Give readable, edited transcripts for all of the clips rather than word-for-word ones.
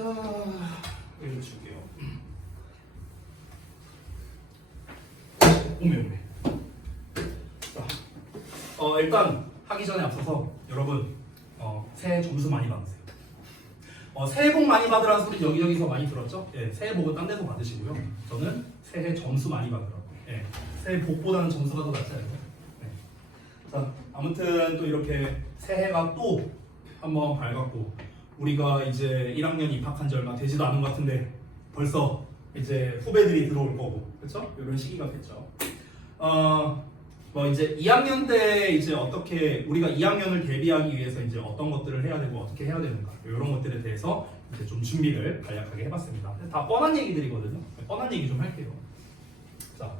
자, 여기로 줄게요. 오메. 자, 일단 하기 전에 앞서서 여러분 새해 점수 많이 받으세요. 새해 복 많이 받으라는 소리 여기저기서 많이 들었죠? 예, 새해 복은 딴 데서 받으시고요. 저는 새해 점수 많이 받으라고. 예, 새해 복보다는 점수가 더 낫지 않아요? 네. 자, 아무튼 또 이렇게 새해가 또 한번 밝았고 우리가 이제 1학년 입학한 지 얼마 되지도 않은 것 같은데 벌써 이제 후배들이 들어올 거고, 그렇죠? 이런 시기가 됐죠. 뭐 이제 2학년 때 이제 어떻게 우리가 2학년을 대비하기 위해서 이제 어떤 것들을 해야 되고 어떻게 해야 되는가 이런 것들에 대해서 이제 좀 준비를 간략하게 해봤습니다. 다 뻔한 얘기들이거든요. 뻔한 얘기 좀 할게요. 자,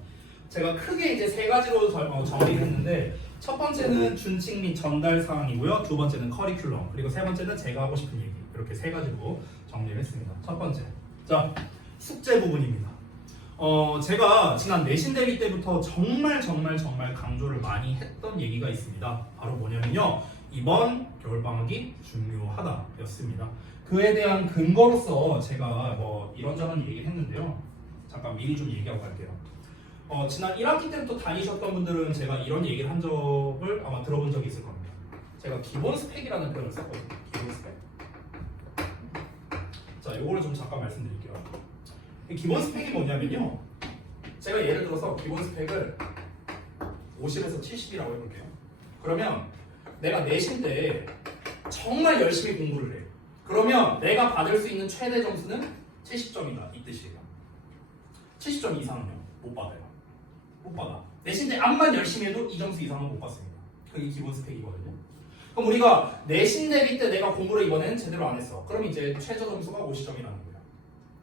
제가 크게 이제 세 가지로 정리를 했는데 첫 번째는 준칙 및 전달 사항이고요. 두 번째는 커리큘럼, 그리고 세 번째는 제가 하고 싶은 얘기. 이렇게 세 가지로 정리를 했습니다. 첫 번째, 자, 숙제 부분입니다. 제가 지난 내신 대비 때부터 정말 강조를 많이 했던 얘기가 있습니다. 바로 뭐냐면요, 이번 겨울방학이 중요하다였습니다. 그에 대한 근거로서 제가 뭐 이런저런 얘기를 했는데요. 잠깐 미리 좀 얘기하고 갈게요. 지난 1학기 때부터 다니셨던 분들은 제가 이런 얘기를 한 적을 아마 들어본 적이 있을 겁니다. 제가 기본 스펙이라는 표현을 썼거든요. 기본 스펙. 자, 요거를 좀 잠깐 말씀드릴게요. 기본 스펙이 뭐냐면요, 제가 예를 들어서 기본 스펙을 50에서 70이라고 해볼게요. 그러면 내가 내신 때 정말 열심히 공부를 해. 그러면 내가 받을 수 있는 최대 점수는 70점이다 이 뜻이에요. 70점 이상은요 못 받아요. 못 받아. 내신 때 암만 열심히 해도 이 점수 이상은 못 받습니다. 그게 기본 스펙이거든요. 그럼 우리가 내신 대비 때 내가 공부를 이번에는 제대로 안 했어. 그럼 이제 최저 점수가 50점이라는 거예요.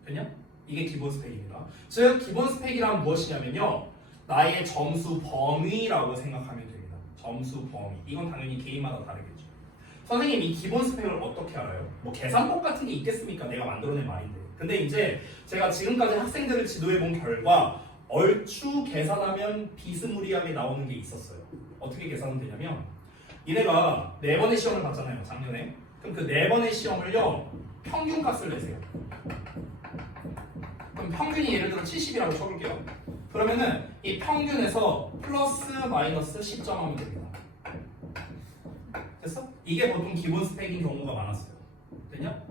됐냐? 이게 기본 스펙입니다. 즉 기본 스펙이란 무엇이냐면요, 나의 점수 범위라고 생각하면 됩니다. 점수 범위. 이건 당연히 개인마다 다르겠죠. 선생님, 이 기본 스펙을 어떻게 알아요? 뭐 계산법 같은 게 있겠습니까? 내가 만들어낸 말인데. 근데 이제 제가 지금까지 학생들을 지도해 본 결과 얼추 계산하면 비스무리하게 나오는 게 있었어요. 어떻게 계산은 되냐면, 얘네가 4번의 시험을 봤잖아요, 작년에. 그럼 그 4번의 시험을요, 평균 값을 내세요. 그럼 평균이 예를 들어 70이라고 쳐볼게요. 그러면은 이 평균에서 플러스 마이너스 10점 하면 됩니다. 됐어? 이게 보통 기본 스펙인 경우가 많았어요. 됐냐?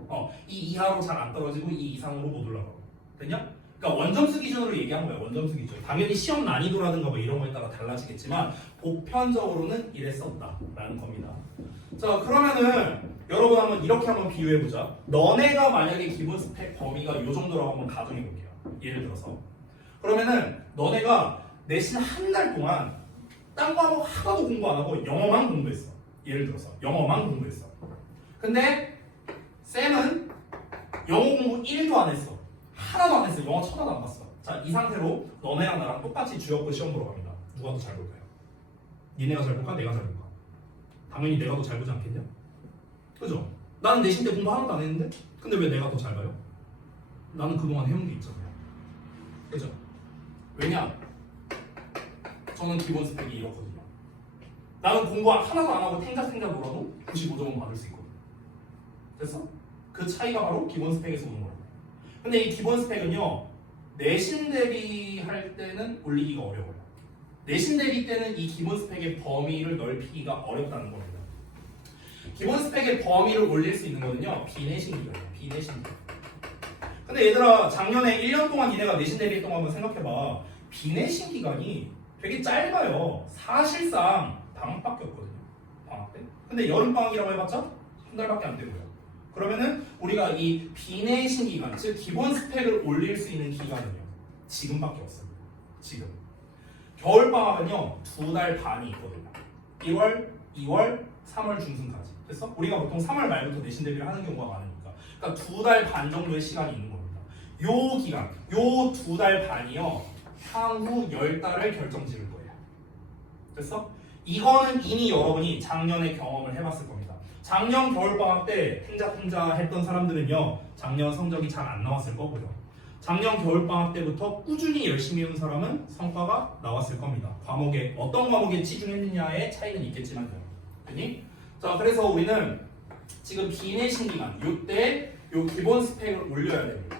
이 이하로 잘 안 떨어지고 이 이상으로 못 올라가고. 됐냐? 그러니까 원점수 기준으로 얘기한 거예요. 원점수 기준. 당연히 시험 난이도라든가 뭐 이런 거에 따라 달라지겠지만 보편적으로는 이랬었다라는 겁니다. 자, 그러면은 여러분 이렇게 한번 비유해 보자. 너네가 만약에 기본 스펙 범위가 이 정도라고 한번 가정해 볼게요. 예를 들어서. 그러면은 너네가 내신 한 달 동안 딴 과목 하나도 공부 안 하고 영어만 공부했어. 예를 들어서 영어만 공부했어. 근데 쌤은 영어 공부 1도 안 했어. 하나도 안 했어. 영어 쳐다도 안 봤어. 자, 이 상태로 너네랑 나랑 똑같이 주역고 시험 보러 갑니다. 누가 더 잘 볼까요? 니네가 잘 볼까? 내가 잘 볼까? 당연히 내가 더 잘 보지 않겠냐? 그죠? 나는 내신 때 공부 하나도 안 했는데? 근데 왜 내가 더 잘 봐요? 나는 그동안 해온 게 있잖아요. 그죠? 왜냐? 저는 기본 스펙이 이렇거든요. 나는 공부 하나도 안 하고 탱자탱자 놀아도 95점은 받을 수 있거든요. 됐어? 그 차이가 바로 기본 스펙에서 오는 거예요. 근데 이 기본 스펙은요, 내신 대비할 때는 올리기가 어려워요. 내신 대비 때는 이 기본 스펙의 범위를 넓히기가 어렵다는 겁니다. 기본 스펙의 범위를 올릴 수 있는 거는요, 비내신 기간이에요. 비내신 기간. 근데 얘들아, 작년에 1년 동안 니네가 내신 대비했던 거 한번 생각해봐. 비내신 기간이 되게 짧아요. 사실상 방학밖에 없거든요. 방학 때. 근데 여름방학이라고 해봤자 한 달밖에 안 되고요. 그러면은 우리가 이 비내신 기간, 즉 기본 스펙을 올릴 수 있는 기간은요, 지금밖에 없습니다. 지금. 겨울방학은요, 2달 반이 있거든요. 1월, 2월, 3월 중순까지. 됐어? 우리가 보통 3월 말부터 내신 대비를 하는 경우가 많으니까. 그러니까 2달 반 정도의 시간이 있는 겁니다. 요 기간, 요 2달 반이요, 향후 10달을 결정지을 거예요. 됐어? 이거는 이미 여러분이 작년에 경험을 해봤을 겁니다. 작년 겨울방학 때 탱자탱자 했던 사람들은요, 작년 성적이 잘 안 나왔을 거고요. 작년 겨울방학 때부터 꾸준히 열심히 해온 사람은 성과가 나왔을 겁니다. 과목에 어떤 과목에 치중했느냐의 차이는 있겠지만요. 그니? 자, 그래서 우리는 지금 비내신 기간, 이때 요 기본 스펙을 올려야 됩니다.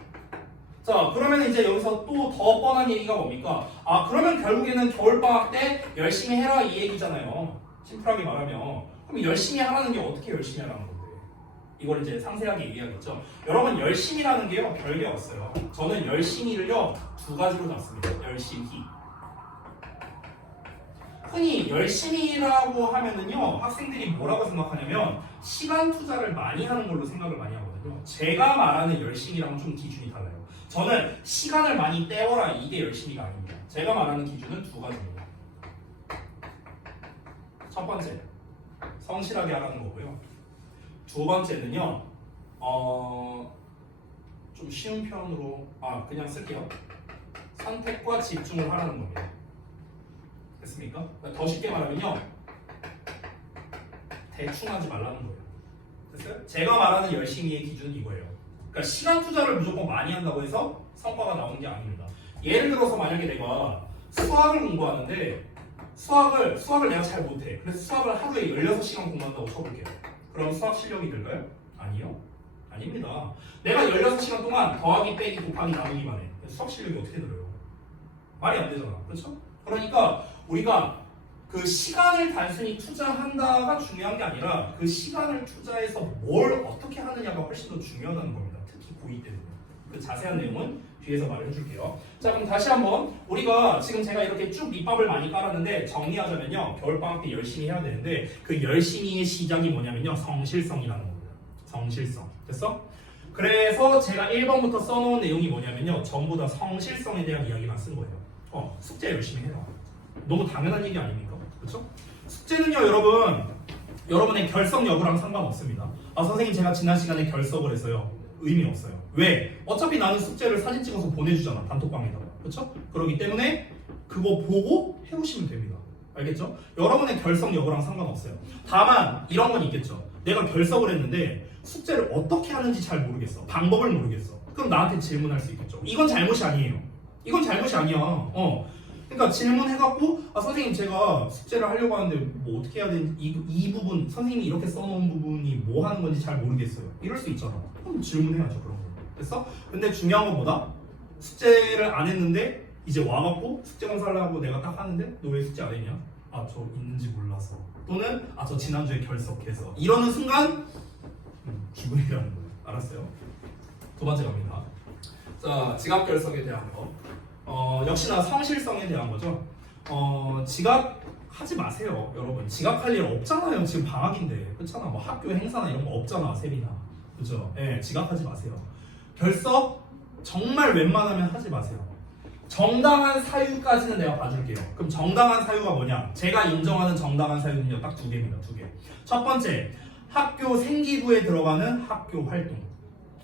자, 그러면 이제 여기서 또 더 뻔한 얘기가 뭡니까? 아, 그러면 결국에는 겨울방학 때 열심히 해라 이 얘기잖아요. 심플하게 말하면. 그럼 열심히 하라는 게 어떻게 열심히 하라는 건데? 이걸 이제 상세하게 얘기하겠죠. 여러분, 열심히라는 게요, 별게 없어요. 저는 열심히를요, 두 가지로 잡습니다. 열심히. 흔히 열심히라고 하면은요, 학생들이 뭐라고 생각하냐면, 시간 투자를 많이 하는 걸로 생각을 많이 하거든요. 제가 말하는 열심히랑은 좀 기준이 달라요. 저는 시간을 많이 때워라 이게 열심히가 아닙니다. 제가 말하는 기준은 두 가지입니다. 첫 번째, 성실하게 하라는 거고요. 두 번째는요, 좀 쉬운 표현으로 그냥 쓸게요. 선택과 집중을 하라는 겁니다. 됐습니까? 더 쉽게 말하면요, 대충 하지 말라는 거예요. 됐어요? 제가 말하는 열심히의 기준은 이거예요. 그러니까 시간 투자를 무조건 많이 한다고 해서 성과가 나오는 게 아닙니다. 예를 들어서 만약에 내가 수학을 공부하는데 수학을 내가 잘 못해. 그래서 수학을 하루에 16시간 공부한다고 쳐볼게요. 그럼 수학 실력이 늘까요? 아니요. 아닙니다. 내가 16시간 동안 더하기, 빼기, 곱하기, 나누기만 해. 수학 실력이 어떻게 늘어요? 말이 안 되잖아. 그렇죠? 그러니까 우리가 그 시간을 단순히 투자한다가 중요한 게 아니라 그 시간을 투자해서 뭘 어떻게 하느냐가 훨씬 더 중요하다는 겁니다. 특히 고2 때는. 그 자세한 내용은 뒤에서 말을 해줄게요. 자, 그럼 다시 한번 우리가 지금 제가 이렇게 쭉 밑밥을 많이 깔았는데 정리하자면요. 겨울방학 때 열심히 해야 되는데 그 열심히의 시작이 뭐냐면요. 성실성이라는 겁니다. 성실성. 됐어? 그래서 제가 1번부터 써놓은 내용이 뭐냐면요. 전부 다 성실성에 대한 이야기만 쓴 거예요. 숙제 열심히 해라. 너무 당연한 얘기 아닙니까? 그렇죠? 숙제는요, 여러분의 결석 여부랑 상관없습니다. 선생님 제가 지난 시간에 결석을 했어요. 의미 없어요. 왜? 어차피 나는 숙제를 사진 찍어서 보내주잖아. 단톡방에다가. 그렇죠? 그렇기 때문에 그거 보고 해오시면 됩니다. 알겠죠? 여러분의 결석 여부랑 상관없어요. 다만 이런 건 있겠죠. 내가 결석을 했는데 숙제를 어떻게 하는지 잘 모르겠어. 방법을 모르겠어. 그럼 나한테 질문할 수 있겠죠. 이건 잘못이 아니에요. 이건 잘못이 아니야. 그러니까 질문해갖고 선생님 제가 숙제를 하려고 하는데 뭐 어떻게 해야 되는지 이 부분 선생님이 이렇게 써놓은 부분이 뭐 하는 건지 잘 모르겠어요. 이럴 수 있잖아. 그럼 질문해야죠. 그런 거. 됐어? 근데 중요한 건 뭐다? 숙제를 안 했는데 이제 와갖고 숙제 검사를 하고 내가 딱 하는데 너 왜 숙제 안 했냐? 저 있는지 몰라서. 또는 저 지난주에 결석해서. 이러는 순간 기분이라는 거예요. 알았어요? 두 번째 갑니다. 자, 지각 결석에 대한 거. 역시나 성실성에 대한 거죠. 지각하지 마세요, 여러분. 지각할 일 없잖아요. 지금 방학인데, 그렇잖아. 뭐 학교 행사나 이런 거 없잖아, 세미나. 그렇죠? 예, 지각하지 마세요. 결석 정말 웬만하면 하지 마세요. 정당한 사유까지는 내가 봐줄게요. 그럼 정당한 사유가 뭐냐? 제가 인정하는 정당한 사유는요, 딱 두 개입니다. 두 개. 첫 번째, 학교 생기부에 들어가는 학교 활동.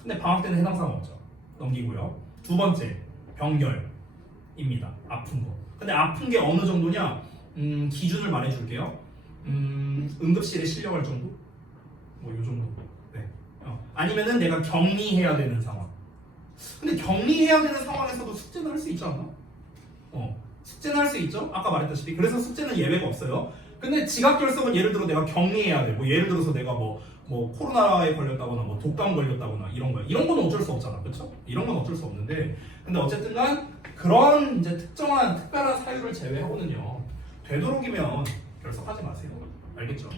근데 방학 때는 해당 사항 없죠. 넘기고요. 두 번째, 병결입니다. 아픈 거. 근데 아픈 게 어느 정도냐? 기준을 말해줄게요. 응급실에 실려갈 정도? 뭐 요 정도. 네. 아니면은 내가 격리해야 되는 상황. 근데 격리해야 되는 상황에서도 숙제는 할 수 있지 않나? 숙제는 할 수 있죠? 아까 말했다시피. 그래서 숙제는 예외가 없어요. 근데 지각 결석은 예를 들어 내가 격리해야 돼. 뭐 예를 들어서 내가 뭐 코로나에 걸렸다거나 뭐 독감 걸렸다거나 이런 거야. 이런 건 어쩔 수 없잖아. 그렇죠? 이런 건 어쩔 수 없는데 근데 어쨌든간 그런 이제 특정한 특별한 사유를 제외하고는요. 되도록이면 결석하지 마세요. 알겠죠?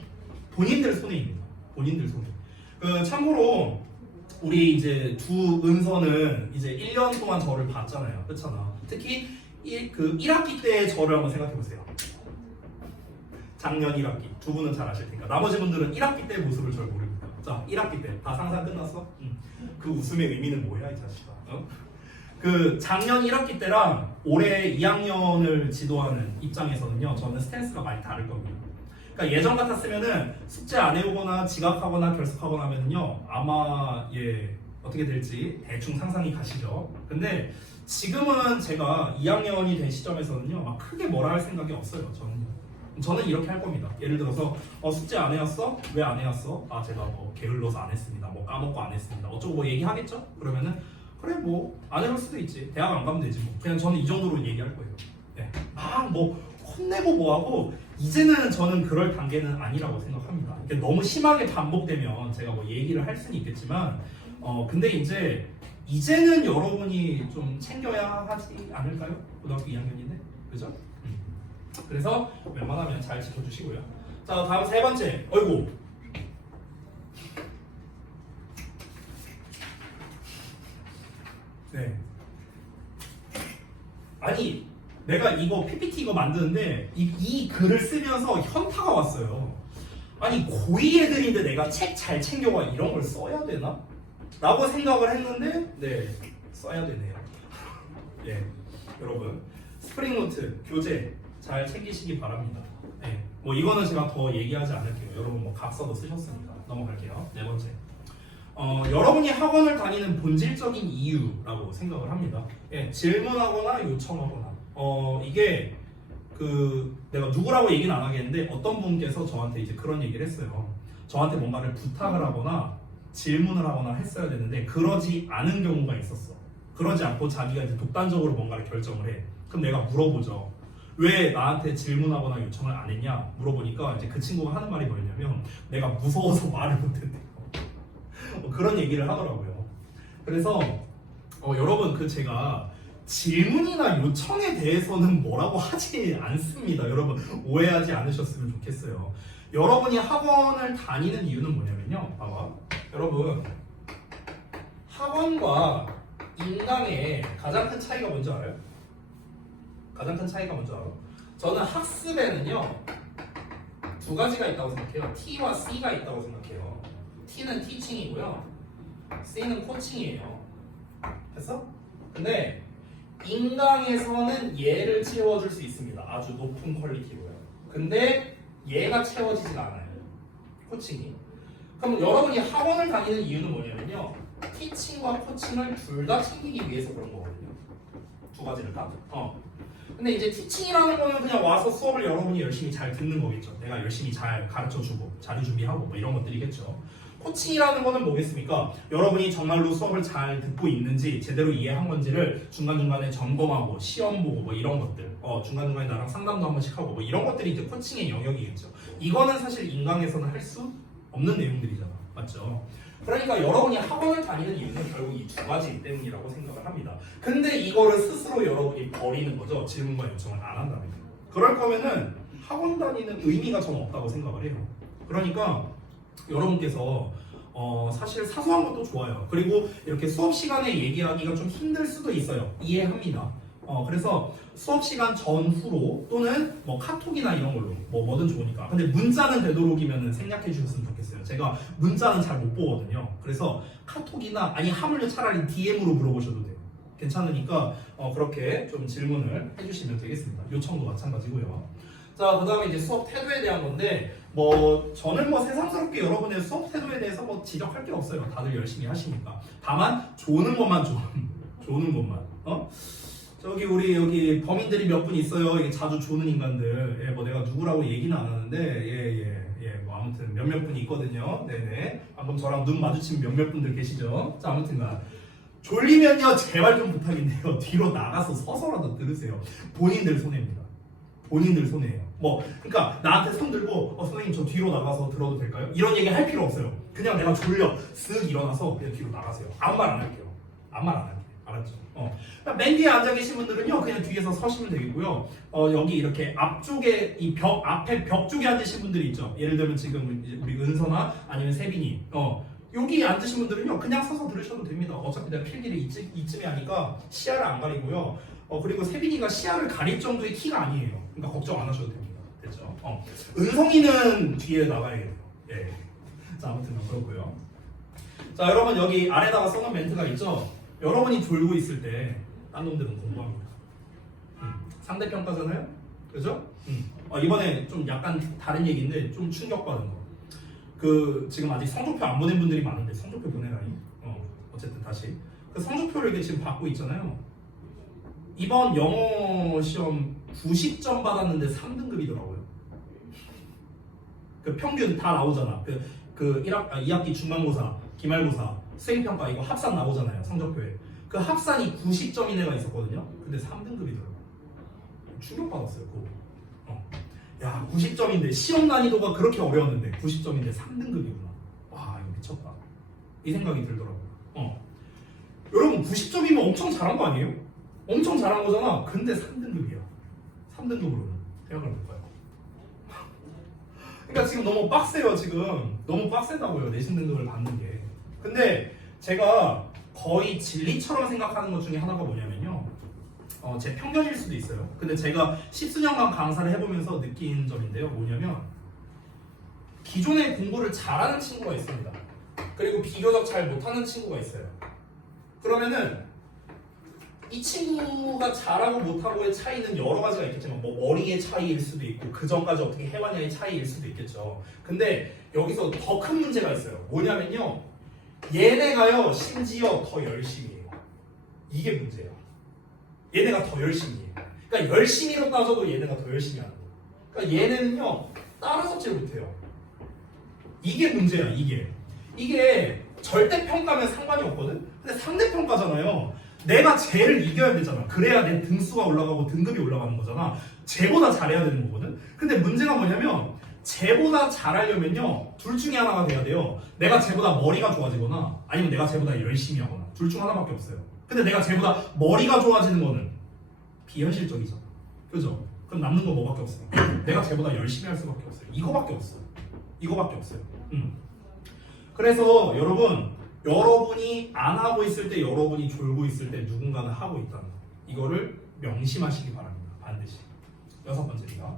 본인들 손에 있는 거. 본인들 손에. 참고로 우리 이제 두 은서는 이제 1년 동안 저를 봤잖아요. 그렇잖아. 특히 1학기 때 저를 한번 생각해 보세요. 작년 1학기 두 분은 잘 아실 테니까 나머지 분들은 1학기 때 모습을 잘 모릅니다. 자, 1학기 때 다 상상 끝났어? 그 웃음의 의미는 뭐야 이 자식아? 그 작년 1학기 때랑 올해 2학년을 지도하는 입장에서는요, 저는 스탠스가 많이 다를 겁니다. 그러니까 예전 같았으면은 숙제 안 해오거나 지각하거나 결석하거나 하면은요, 아마 어떻게 될지 대충 상상이 가시죠. 근데 지금은 제가 2학년이 된 시점에서는요, 막 크게 뭐라 할 생각이 없어요. 저는 이렇게 할 겁니다. 예를 들어서 숙제 안 해왔어? 왜 안 해왔어? 제가 뭐 게을러서 안 했습니다. 뭐 까먹고 안 했습니다. 어쩌고 뭐 얘기하겠죠? 그러면은 그래 뭐 안 해올 수도 있지. 대학 안 가면 되지 뭐. 그냥 저는 이 정도로 얘기할 거예요. 네. 혼내고 뭐하고 이제는 저는 그럴 단계는 아니라고 생각합니다. 이게 너무 심하게 반복되면 제가 뭐 얘기를 할 수는 있겠지만 근데 이제는 여러분이 좀 챙겨야 하지 않을까요? 고등학교 2학년인데 그죠? 그래서 웬만하면 잘 지켜주시고요. 자 다음 세 번째. 어이구 네. 아니 내가 이거 PPT 이거 만드는데 이 글을 쓰면서 현타가 왔어요. 아니 고2 애들인데 내가 책 잘 챙겨와 이런 걸 써야 되나? 라고 생각을 했는데 네 써야 되네요. 예, 여러분 스프링노트 교재 잘 챙기시기 바랍니다. 네, 뭐 이거는 제가 더 얘기하지 않을게요. 여러분 뭐 각서도 쓰셨으니까 넘어갈게요. 네 번째. 여러분이 학원을 다니는 본질적인 이유라고 생각을 합니다. 예, 질문하거나 요청하거나. 이게 내가 누구라고 얘기는 안 하겠는데 어떤 분께서 저한테 이제 그런 얘기를 했어요. 저한테 뭔가를 부탁을 하거나 질문을 하거나 했어야 되는데 그러지 않은 경우가 있었어. 그러지 않고 자기가 이제 독단적으로 뭔가를 결정을 해. 그럼 내가 물어보죠. 왜 나한테 질문하거나 요청을 안 했냐? 물어보니까 이제 그 친구가 하는 말이 뭐였냐면 내가 무서워서 말을 못했대요. 그런 얘기를 하더라고요. 그래서 여러분 제가 질문이나 요청에 대해서는 뭐라고 하지 않습니다. 여러분 오해하지 않으셨으면 좋겠어요. 여러분이 학원을 다니는 이유는 뭐냐면요. 봐봐. 여러분 학원과 인강의 가장 큰 차이가 뭔지 알아요? 가장 큰 차이가 뭔지 알아요? 저는 학습에는요 두 가지가 있다고 생각해요. T와 C가 있다고 생각해요. T는 티칭이고요. C는 코칭이에요. 됐어? 근데 인강에서는 얘를 채워줄 수 있습니다. 아주 높은 퀄리티로요. 근데 얘가 채워지진 않아요. 코칭이. 그럼 여러분이 학원을 다니는 이유는 뭐냐면요. 티칭과 코칭을 둘 다 챙기기 위해서 그런 거거든요. 두 가지를 다. 근데 이제 티칭이라는 거는 그냥 와서 수업을 여러분이 열심히 잘 듣는 거겠죠. 내가 열심히 잘 가르쳐주고 자료 준비하고 뭐 이런 것들이겠죠. 코칭이라는 거는 뭐겠습니까? 여러분이 정말로 수업을 잘 듣고 있는지 제대로 이해한 건지를 중간중간에 점검하고 시험 보고 뭐 이런 것들 중간중간에 나랑 상담도 한 번씩 하고 뭐 이런 것들이 이제 코칭의 영역이겠죠. 이거는 사실 인강에서는 할 수 없는 내용들이잖아. 맞죠? 그러니까 여러분이 학원을 다니는 이유는 결국 이 두 가지 때문이라고 생각을 합니다. 근데 이거를 스스로 여러분이 버리는 거죠. 질문과 요청을 안 한다면. 그럴 거면은 학원 다니는 의미가 저는 없다고 생각을 해요. 그러니까 여러분께서 사실 사소한 것도 좋아요. 그리고 이렇게 수업 시간에 얘기하기가 좀 힘들 수도 있어요. 이해합니다. 그래서 수업 시간 전후로 또는 뭐 카톡이나 이런 걸로 뭐든 좋으니까. 근데 문자는 되도록이면 생략해 주셨으면 좋겠어요. 제가 문자는 잘 못 보거든요. 그래서 카톡이나 아니 하물며 차라리 DM으로 물어보셔도 돼요. 괜찮으니까 그렇게 좀 질문을 해주시면 되겠습니다. 요청도 마찬가지고요. 자, 그 다음에 이제 수업 태도에 대한 건데 저는 새삼스럽게 여러분의 수업 태도에 대해서 지적할 게 없어요. 다들 열심히 하시니까. 다만 조는 것만 조는 것만. 저기 우리 여기 범인들이 몇 분 있어요. 이게 자주 조는 인간들. 뭐 내가 누구라고 얘기는 안 하는데 뭐 아무튼 몇몇 분이 있거든요. 네네. 방금 저랑 눈 마주친 몇몇 분들 계시죠. 자, 아무튼간 졸리면요 제발 좀 부탁인데요. 뒤로 나가서 서서라도 들으세요. 본인들 손해입니다. 본인들 손해예요. 그러니까 나한테 손 들고 선생님 저 뒤로 나가서 들어도 될까요? 이런 얘기 할 필요 없어요. 그냥 내가 졸려 쓱 일어나서 그냥 뒤로 나가세요. 아무 말 안 할게요. 아무 말 안 할게요. 알았죠? 맨 뒤에 앉아 계신 분들은요 그냥 뒤에서 서시면 되겠고요. 여기 이렇게 앞쪽에 이 벽 앞에 벽 쪽에 앉으신 분들이 있죠. 예를 들면 지금 우리 은서나 아니면 세빈이 여기 앉으신 분들은요 그냥 서서 들으셔도 됩니다. 어차피 내가 필기를 이쯤에 하니까 시야를 안 가리고요. 그리고 세빈이가 시야를 가릴 정도의 키가 아니에요. 그러니까 걱정 안 하셔도 됩니다. 됐죠? 은성이는 뒤에 나가야겠네요. 예. 자, 아무튼 그렇고요. 자, 여러분 여기 아래다가 써놓은 멘트가 있죠? 여러분이 졸고 있을 때 딴 놈들은 공부합니다. 상대평가잖아요? 그죠? 이번에 좀 약간 다른 얘기인데 좀 충격받은 거. 지금 아직 성적표 안 보낸 분들이 많은데 성적표 보내라니? 어쨌든 다시 그 성적표를 이렇게 지금 받고 있잖아요. 이번 영어 시험 90점 받았는데 3등급이더라고요. 그 평균 다 나오잖아. 2학기 중간고사, 기말고사, 수행평가 이거 합산 나오잖아요. 성적표에. 그 합산이 90점인 애가 있었거든요. 근데 3등급이더라고요. 충격받았어요. 그거. 야 90점인데 시험 난이도가 그렇게 어려웠는데 90점인데 3등급이구나. 와 이거 미쳤다. 이 생각이 들더라고요. 여러분 90점이면 엄청 잘한 거 아니에요? 엄청 잘한 거잖아. 근데 3등급이야. 3등급으로는 대학을 못 가요. 그러니까 지금 너무 빡세요. 지금 너무 빡세다고요. 내신 등급을 받는 게. 근데 제가 거의 진리처럼 생각하는 것 중에 하나가 뭐냐면요. 제 편견일 수도 있어요. 근데 제가 십수년간 강사를 해보면서 느낀 점인데요. 뭐냐면 기존에 공부를 잘하는 친구가 있습니다. 그리고 비교적 잘 못하는 친구가 있어요. 그러면은 이 친구가 잘하고 못하고의 차이는 여러 가지가 있겠지만 뭐 머리의 차이일 수도 있고 그 전까지 어떻게 해왔냐의 차이일 수도 있겠죠. 근데 여기서 더 큰 문제가 있어요. 뭐냐면요. 얘네가요 심지어 더 열심히 해요. 이게 문제예요. 얘네가 더 열심히 해요. 그러니까 열심히로 따져도 얘네가 더 열심히 하는 거예요. 그러니까 얘네는요 따라잡지를 못해요. 이게 문제야. 이게 절대평가면 상관이 없거든. 근데 상대평가잖아요. 내가 쟤를 이겨야 되잖아. 그래야 내 등수가 올라가고 등급이 올라가는 거잖아. 쟤보다 잘해야 되는 거거든. 근데 문제가 뭐냐면 쟤보다 잘하려면요 둘 중에 하나가 돼야 돼요. 내가 쟤보다 머리가 좋아지거나 아니면 내가 쟤보다 열심히 하거나 둘 중 하나밖에 없어요. 근데 내가 쟤보다 머리가 좋아지는 거는 비현실적이잖아. 그죠? 그럼 남는 거 뭐밖에 없어요? 내가 쟤보다 열심히 할 수밖에 없어요. 이거밖에 없어요. 그래서 여러분이 안 하고 있을 때, 여러분이 졸고 있을 때 누군가는 하고 있다는 거. 이거를 명심하시기 바랍니다. 반드시. 6번째입니다.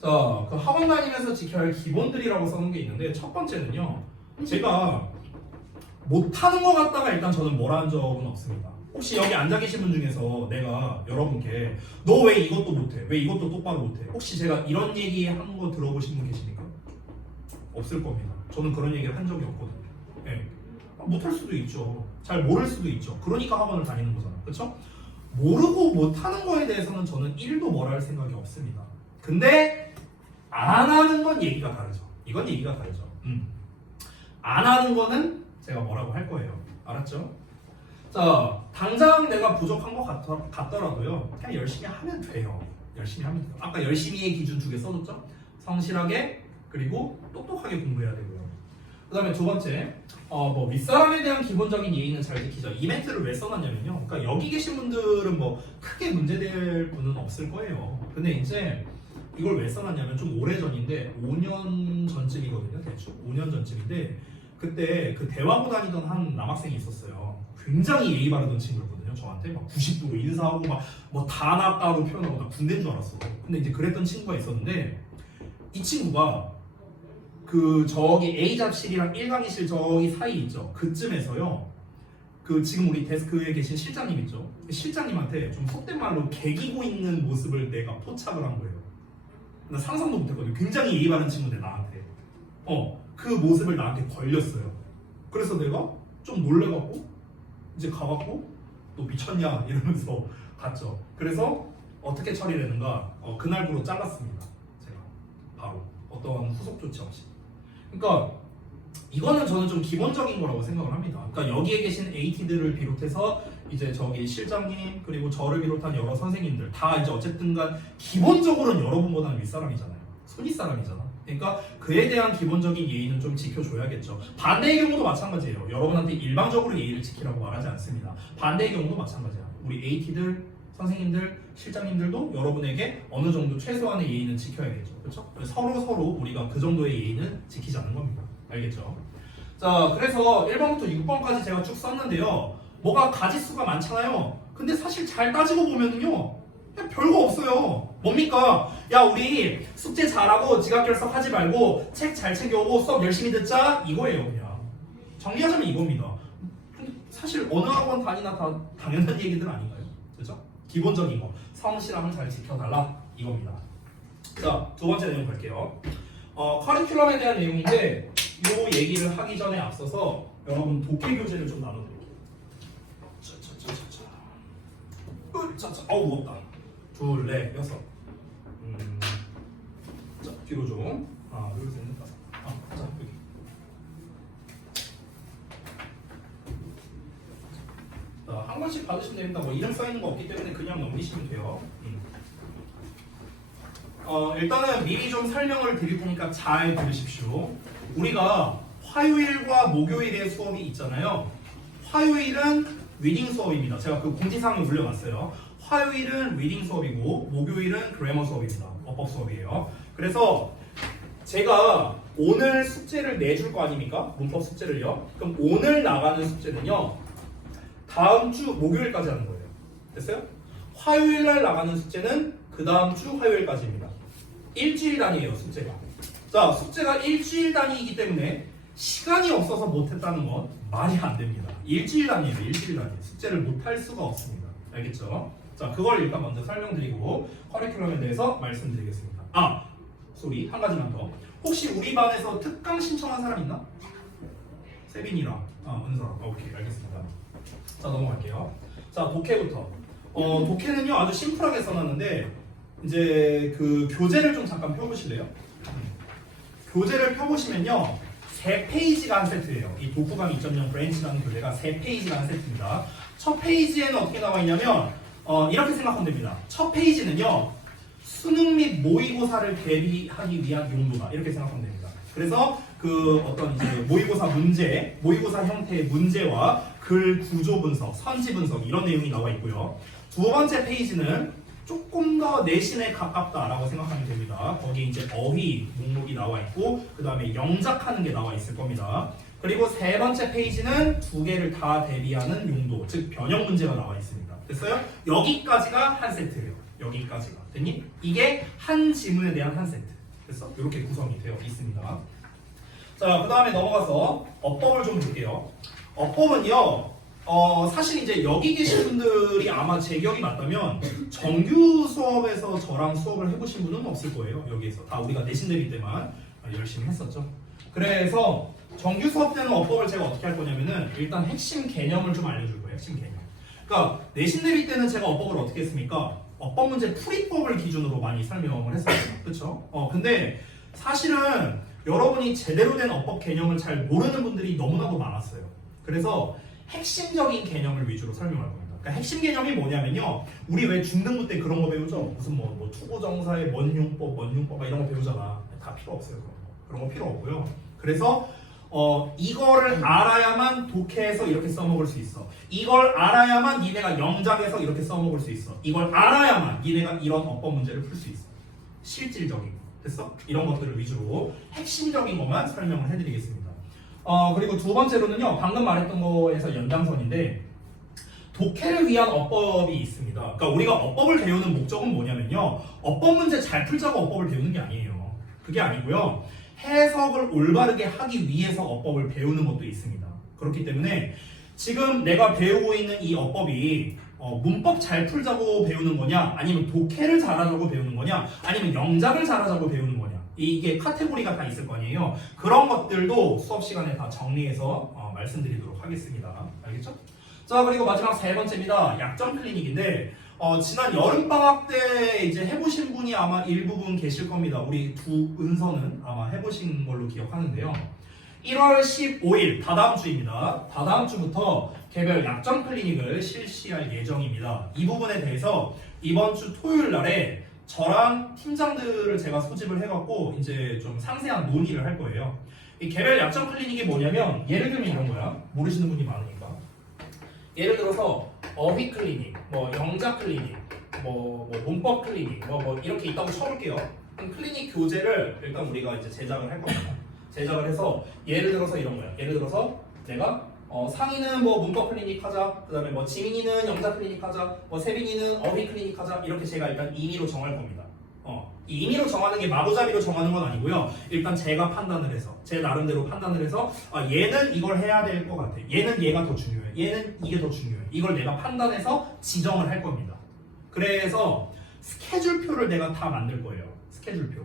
자, 그 학원 다니면서 지켜야 할 기본들이라고 써놓은 게 있는데 첫 번째는요. 제가 못하는 것 같다가 일단 저는 뭐라 한 적은 없습니다. 혹시 여기 앉아 계신 분 중에서 내가 여러분께 너 왜 이것도 못해? 왜 이것도 똑바로 못해? 혹시 제가 이런 얘기 한 거 들어보신 분 계십니까? 없을 겁니다. 저는 그런 얘기를 한 적이 없거든요. 네. 못할 수도 있죠. 잘 모를 수도 있죠. 그러니까 학원을 다니는 거잖아. 그렇죠? 모르고 못하는 거에 대해서는 저는 1도 뭐라 할 생각이 없습니다. 근데 안 하는 건 얘기가 다르죠. 이건 얘기가 다르죠. 안 하는 거는 제가 뭐라고 할 거예요. 알았죠? 자, 당장 내가 부족한 것 같더라도요. 그냥 열심히 하면 돼요. 아까 열심히의 기준 2개 써줬죠? 성실하게 그리고 똑똑하게 공부해야 되고요. 그 다음에 두 번째, 뭐 윗사람에 대한 기본적인 예의는 잘 지키자. 이 멘트를 왜 써놨냐면요. 그러니까 여기 계신 분들은 뭐 크게 문제될 분은 없을 거예요. 근데 이제 이걸 왜 써놨냐면 좀 오래전인데 5년 전쯤이거든요. 대충 5년 전쯤인데 그때 그 대화고 다니던 한 남학생이 있었어요. 굉장히 예의 바르던 친구였거든요. 저한테 막 90도로 인사하고 막 뭐 단아가로 표현하고 나 군대인 줄 알았어. 근데 이제 그랬던 친구가 있었는데 이 친구가 그 저기 A잡실이랑 1강의실 저기 사이 있죠. 그쯤에서요. 그 지금 우리 데스크에 계신 실장님 있죠. 실장님한테 좀 속된 말로 개기고 있는 모습을 내가 포착을 한 거예요. 나 상상도 못했거든요. 굉장히 예의 바른 친구인데 나한테 그 모습을 나한테 걸렸어요. 그래서 내가 좀 놀래갖고 이제 가갖고 너 미쳤냐 이러면서 갔죠. 그래서 어떻게 처리를 했는가 그날부로 잘랐습니다. 제가 바로 어떠한 후속 조치 없이. 그러니까 이거는 저는 좀 기본적인 거라고 생각을 합니다. 그러니까 여기에 계신 AT들을 비롯해서 이제 저기 실장님 그리고 저를 비롯한 여러 선생님들 다 이제 어쨌든간 기본적으로는 여러분보다는 윗사람이잖아요. 손윗사람이잖아. 그러니까 그에 대한 기본적인 예의는 좀 지켜줘야겠죠. 반대의 경우도 마찬가지예요. 여러분한테 일방적으로 예의를 지키라고 말하지 않습니다. 반대의 경우도 마찬가지야. 우리 AT들, 선생님들, 실장님들도 여러분에게 어느 정도 최소한의 예의는 지켜야겠죠. 그렇죠? 서로 우리가 그 정도의 예의는 지키지 않는 겁니다. 알겠죠? 자, 그래서 1번부터 6번까지 제가 쭉 썼는데요. 뭐가 가지수가 많잖아요. 근데 사실 잘 따지고 보면은요. 그냥 별거 없어요. 뭡니까? 야, 우리 숙제 잘하고 지각 결석하지 말고 책 잘 챙겨오고 수업 열심히 듣자 이거예요. 그냥 정리하자면 이겁니다. 사실 어느 학원 다니나 다 당연한 얘기들 아닌가요? 그렇죠? 기본적인 거 성실함을 잘 지켜달라 이겁니다. 자, 두 번째 내용 갈게요. 커리큘럼에 대한 내용인데 이 얘기를 하기 전에 앞서서 여러분 독해 교재를 좀 나눠드릴게요. 어우 무겁다. 둘, 넷, 여섯. 자, 뒤로 좀. 하나, 둘, 셋, 넷, 다섯. 자, 여기. 자, 한 권씩 받으시면 됩니다. 뭐 이름 써 있는 거 없기 때문에 그냥 넘기시면 돼요. 일단은 미리 좀 설명을 드릴 테니까 잘 들으십시오. 우리가 화요일과 목요일의 수업이 있잖아요. 화요일은 리딩 수업입니다. 제가 그 공지사항에 올려놨어요. 화요일은 리딩 수업이고 목요일은 그래머 수업입니다. 어법 수업이에요. 그래서 제가 오늘 숙제를 내줄 거 아닙니까? 문법 숙제를요. 그럼 오늘 나가는 숙제는요. 다음 주 목요일까지 하는 거예요. 됐어요? 화요일 날 나가는 숙제는 그 다음 주 화요일까지입니다. 일주일 단위예요, 숙제가. 자, 숙제가 일주일 단위이기 때문에 시간이 없어서 못했다는 건 말이 안 됩니다. 일주일 단위예요, 일주일 단위. 숙제를 못할 수가 없습니다. 알겠죠? 자, 그걸 일단 먼저 설명드리고 커리큘럼에 대해서 말씀드리겠습니다. 소리 한 가지만 더. 혹시 우리 반에서 특강 신청한 사람 있나? 세빈이랑 은서랑. 오케이, 알겠습니다. 자, 넘어갈게요. 자, 독해부터. 독해는요 아주 심플하게 써놨는데 이제 그 교재를 좀 잠깐 펴보실래요? 교재를 펴보시면요 3페이지가 한 세트예요. 이 독후감 2.0 브랜치라는 교재가 3페이지가 한 세트입니다. 첫 페이지에는 어떻게 나와 있냐면 이렇게 생각하면 됩니다. 첫 페이지는요 수능 및 모의고사를 대비하기 위한 용도다 이렇게 생각하면 됩니다. 그래서 그 어떤 이제 모의고사 문제, 모의고사 형태의 문제와 글 구조 분석, 선지 분석 이런 내용이 나와 있고요. 두 번째 페이지는 조금 더 내신에 가깝다라고 생각하면 됩니다. 거기 이제 어휘 목록이 나와 있고 그 다음에 영작하는 게 나와 있을 겁니다. 그리고 세 번째 페이지는 두 개를 다 대비하는 용도, 즉 변형 문제가 나와 있습니다. 됐어요? 여기까지가 한 세트예요. 여기까지가. 됐니? 이게 한 지문에 대한 한 세트. 됐어? 이렇게 구성이 되어 있습니다. 자, 그 다음에 넘어가서 어법을 좀 볼게요. 어법은요, 사실 이제 여기 계신 분들이 아마 제 기억이 맞다면 정규 수업에서 저랑 수업을 해보신 분은 없을 거예요. 여기에서 다 우리가 내신 대비 때만 열심히 했었죠. 그래서 정규 수업 때는 어법을 제가 어떻게 할 거냐면은 일단 핵심 개념을 좀 알려줄 거예요. 핵심 개념. 그러니까 내신 대비 때는 제가 어법을 어떻게 했습니까? 어법 문제 풀이법을 기준으로 많이 설명을 했어요. 그렇죠? 근데 사실은 여러분이 제대로 된 어법 개념을 잘 모르는 분들이 너무나도 많았어요. 그래서 핵심적인 개념을 위주로 설명할 겁니다. 그러니까 핵심 개념이 뭐냐면요. 우리 왜 중등부 때 그런 거 배우죠? 무슨 뭐 투고정사의 원융법 이런 거 배우잖아. 다 필요 없어요. 그런 거 필요 없고요. 그래서 이거를 알아야만 독해에서 이렇게 써먹을 수 있어. 이걸 알아야만 니네가 영작에서 이렇게 써먹을 수 있어. 이걸 알아야만 니네가 이런 어법 문제를 풀 수 있어. 실질적인 거. 됐어? 이런 것들을 위주로 핵심적인 것만 설명을 해드리겠습니다. 그리고 두 번째로는요, 방금 말했던 거에서 연장선인데, 독해를 위한 어법이 있습니다. 그러니까 우리가 어법을 배우는 목적은 뭐냐면요, 어법 문제 잘 풀자고 어법을 배우는 게 아니에요. 그게 아니고요, 해석을 올바르게 하기 위해서 어법을 배우는 것도 있습니다. 그렇기 때문에 지금 내가 배우고 있는 이 어법이 문법 잘 풀자고 배우는 거냐, 아니면 독해를 잘하자고 배우는 거냐, 아니면 영작을 잘하자고 배우는 거냐, 이게 카테고리가 다 있을 거 아니에요. 그런 것들도 수업 시간에 다 정리해서 말씀드리도록 하겠습니다. 알겠죠? 자, 그리고 마지막 세 번째입니다. 약점 클리닉인데 지난 여름방학 때 이제 해보신 분이 아마 일부분 계실 겁니다. 우리 두 은서는 아마 해보신 걸로 기억하는데요. 1월 15일 다다음 주입니다. 다다음 주부터 개별 약점 클리닉을 실시할 예정입니다. 이 부분에 대해서 이번 주 토요일 날에 저랑 팀장들을 제가 소집을 해갖고 이제 좀 상세한 논의를 할 거예요. 이 개별 약점 클리닉이 뭐냐면 예를 들면 이런 거야. 모르시는 분이 많으니까. 예를 들어서 어휘 클리닉, 영작 클리닉, 문법 클리닉, 이렇게 있다고 쳐볼게요. 그럼 클리닉 교재를 일단 우리가 이제 제작을 할 겁니다. 제작을 해서 예를 들어서 이런 거야. 예를 들어서 내가 상희는 문법 클리닉 하자, 그 다음에 지민이는 영작 클리닉 하자, 세빈이는 어휘 클리닉 하자, 이렇게 제가 일단 임의로 정할 겁니다. 이 임의로 정하는 게 마구잡이로 정하는 건 아니고요. 일단 제가 판단을 해서, 제 나름대로 판단을 해서 얘는 이걸 해야 될 것 같아. 얘는 얘가 더 중요해. 얘는 이게 더 중요해. 이걸 내가 판단해서 지정을 할 겁니다. 그래서 스케줄표를 내가 다 만들 거예요. 스케줄표.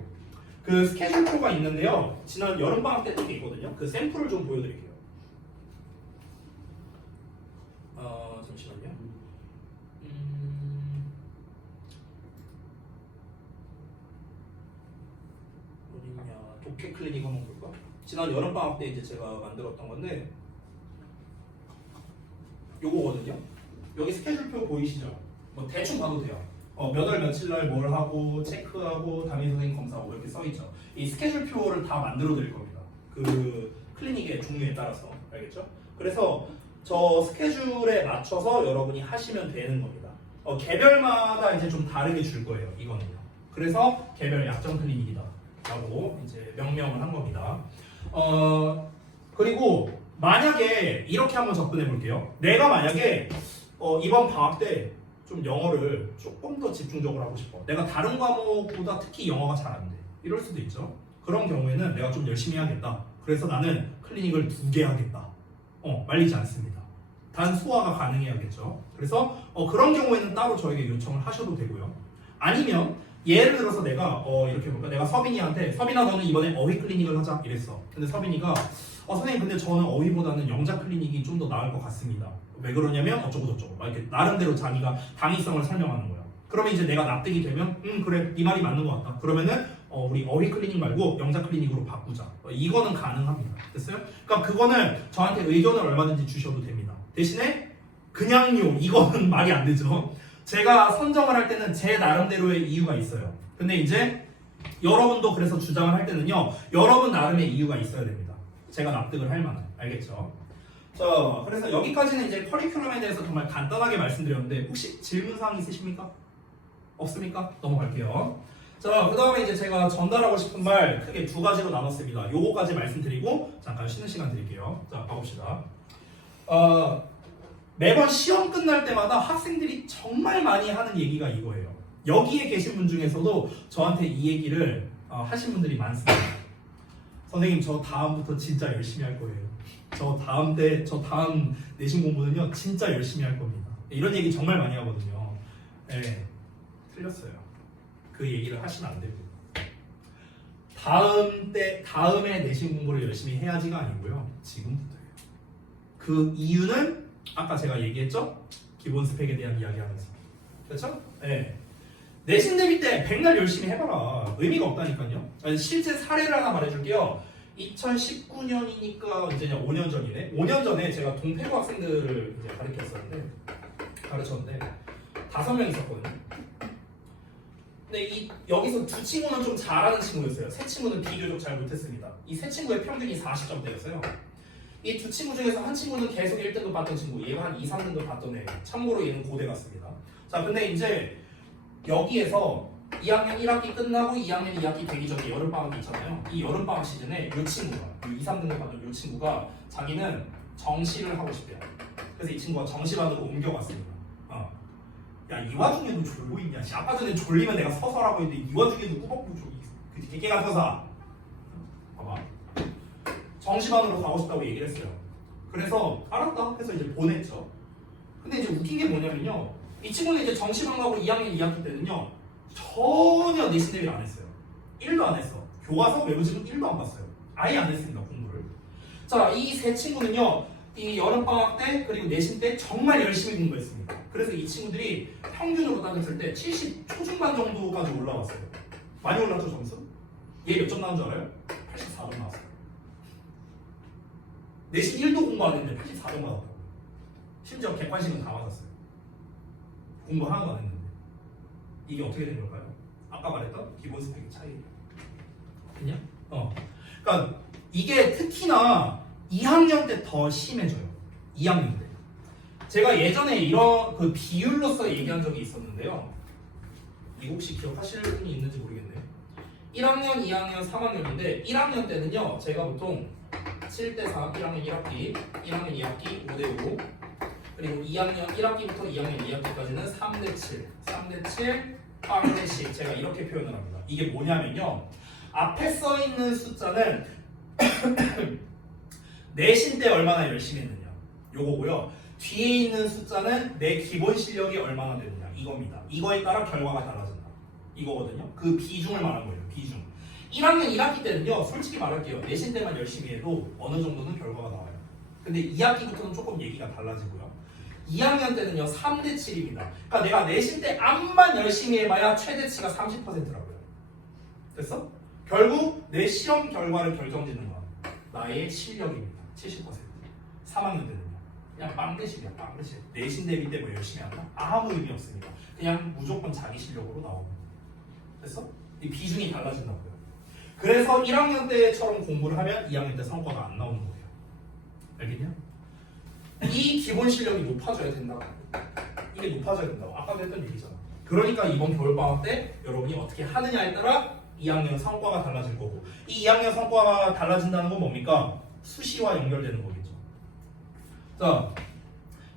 그 스케줄표가 있는데요. 지난 여름방학 때 이렇게 있거든요. 그 샘플을 좀 보여드릴게요. 잠시만요. 어딨냐. 독해 클리닉 한번 볼까? 지난 여름방학 때 이제 제가 만들었던 건데 요거거든요. 여기 스케줄표 보이시죠? 대충 봐도 돼요. 몇 월 며칠 날 뭘 하고 체크하고 담임 선생님 검사하고 이렇게 써 있죠. 이 스케줄 표를 다 만들어 드릴 겁니다. 그 클리닉의 종류에 따라서 알겠죠? 그래서 저 스케줄에 맞춰서 여러분이 하시면 되는 겁니다. 개별마다 이제 좀 다르게 줄 거예요. 이거는요. 그래서 개별 약정 클리닉이다라고 이제 명명을 한 겁니다. 그리고 만약에 이렇게 한번 접근해 볼게요. 내가 만약에 이번 방학 때 좀 영어를 조금 더 집중적으로 하고 싶어. 내가 다른 과목보다 특히 영어가 잘 안 돼. 이럴 수도 있죠. 그런 경우에는 내가 좀 열심히 해야겠다. 그래서 나는 클리닉을 2개 하겠다. 말리지 않습니다. 단 소화가 가능해야겠죠. 그래서 그런 경우에는 따로 저에게 요청을 하셔도 되고요. 아니면 예를 들어서 내가 이렇게 볼까? 내가 서빈이한테 서빈아 너는 이번에 어휘 클리닉을 하자 이랬어. 근데 서빈이가 선생님 근데 저는 어휘보다는 영자 클리닉이 좀 더 나을 것 같습니다. 왜 그러냐면 어쩌고 저쩌고 막 이렇게 나름대로 자기가 당위성을 설명하는 거야. 그러면 이제 내가 납득이 되면 그래 네 말이 맞는 것 같다. 그러면은 우리 어휘 클리닉 말고 영자 클리닉으로 바꾸자. 이거는 가능합니다. 됐어요? 그러니까 그거는 저한테 의견을 얼마든지 주셔도 됩니다. 대신에 그냥요 이거는 말이 안 되죠. 제가 선정을 할 때는 제 나름대로의 이유가 있어요. 근데 이제 여러분도 그래서 주장을 할 때는요 여러분 나름의 이유가 있어야 됩니다. 제가 납득을 할 만한. 알겠죠? 자, 그래서 여기까지는 이제 커리큘럼에 대해서 정말 간단하게 말씀드렸는데 혹시 질문사항 있으십니까? 없습니까? 넘어갈게요. 자, 그 다음에 이제 제가 전달하고 싶은 말 크게 2가지로 나눴습니다. 요거까지 말씀드리고 잠깐 쉬는 시간 드릴게요. 자, 가봅시다. 매번 시험 끝날 때마다 학생들이 정말 많이 하는 얘기가 이거예요. 여기에 계신 분 중에서도 저한테 이 얘기를 하신 분들이 많습니다. 선생님, 저 다음부터 진짜 열심히 할 거예요. 저 다음 내신 공부는요 진짜 열심히 할 겁니다. 이런 얘기 정말 많이 하거든요. 네, 틀렸어요. 그 얘기를 하시면 안 됩니다. 다음에 내신 공부를 열심히 해야지가 아니고요. 지금부터예요. 그 이유는 아까 제가 얘기했죠? 기본 스펙에 대한 이야기하면서. 그렇죠? 네. 내신 대비 때 백날 열심히 해봐라. 의미가 없다니까요. 실제 사례를 하나 말해줄게요. 2019년이니까 언제냐? 5년 전이네. 5년 전에 제가 동태고 학생들을 이제 가르쳤는데 5명 있었거든요. 근데 여기서 2 친구는 좀 잘하는 친구였어요. 3 친구는 비교적 잘 못했습니다. 이 3 친구의 평균이 40점대였어요. 이 2 친구 중에서 한 친구는 계속 1등급 받던 친구, 얘가 한 2, 3등급 받던 애. 참고로 얘는 고대 갔습니다. 자, 근데 이제 여기에서 2학년 1학기 끝나고 2학년 2학기 되기 전에 여름방학이 있잖아요. 이 여름방학 시즌에 이 친구가, 2, 3등급 받은 이 친구가 자기는 정시를 하고 싶대요. 그래서 이 친구가 정시반으로 옮겨갔습니다. 야, 이 와중에도 졸고 있냐? 아까 전에 졸리면 내가 서서 하고 있는데 이 와중에도 꾸벅꾸벅 저기 개개가 서서 봐봐. 정시반으로 가고 싶다고 얘기를 했어요. 그래서 알았다 해서 이제 보냈죠. 근데 이제 웃긴 게 뭐냐면요. 이 친구는 이제 정시반 가고 2학년 2학기 때는요. 전혀 내신 대비를 안 했어요. 1도 안 했어. 교과서 외우지도 1도 안 봤어요. 아예 안 했습니다. 공부를. 자, 이 3 친구는요. 이 여름방학 때 그리고 내신 때 정말 열심히 공부했습니다. 그래서 이 친구들이 평균으로 따졌을 때 70 초중반 정도까지 올라왔어요. 많이 올랐죠 점수? 얘 몇 점 나온 줄 알아요? 84점 나왔어요. 내신 1도 공부 안 했는데 84점 받았다고. 심지어 객관식은 다 맞았어요. 공부 하나도 안 했는데. 이게 어떻게 된 걸까요? 아까 말했던 기본 스펙의 차이예요. 그냥? 그러니까 이게 특히나 2학년 때 더 심해져요. 2학년 때. 제가 예전에 이런 그 비율로서 얘기한 적이 있었는데요. 이거 혹시 기억하실 분이 있는지 모르겠네요. 1학년, 2학년, 3학년인데 1학년 때는요. 제가 보통 7대4, 1학년 1학기, 1학년 2학기 5대5 그리고 2학년 1학기부터 2학년 2학기까지는 3대7, 3대7, 8대10 제가 이렇게 표현을 합니다. 이게 뭐냐면요. 앞에 써있는 숫자는 내신 때 얼마나 열심히 했느냐 요거고요. 뒤에 있는 숫자는 내 기본 실력이 얼마나 되느냐 이겁니다. 이거에 따라 결과가 달라진다. 이거거든요. 그 비중을 말하는 거예요. 비중. 1학년 1학기 때는요. 솔직히 말할게요. 내신 때만 열심히 해도 어느 정도는 결과가 나와요. 근데 2학기부터는 조금 얘기가 달라지고요. 2학년 때는요. 3대7입니다. 그러니까 내가 내신 때 암만 열심히 해봐야 최대치가 30%라고요. 됐어? 결국 내 시험 결과를 결정짓는 건 나의 실력입니다. 70%. 3학년 때는요. 그냥 빵대식이야, 빵대식. 내신 대비 때 뭐 열심히 한다? 아무 의미 없습니다. 그냥 무조건 자기 실력으로 나오는. 됐어? 이 비중이 달라진다고요. 그래서 1학년 때처럼 공부를 하면 2학년 때 성과가 안 나오는 거예요. 알겠냐? 이 기본 실력이 높아져야 된다고. 이게 높아져야 된다고. 아까도 했던 얘기잖아. 그러니까 이번 겨울방학 때 여러분이 어떻게 하느냐에 따라 2학년 성과가 달라질 거고, 이 2학년 성과가 달라진다는 건 뭡니까? 수시와 연결되는 거겠죠. 자,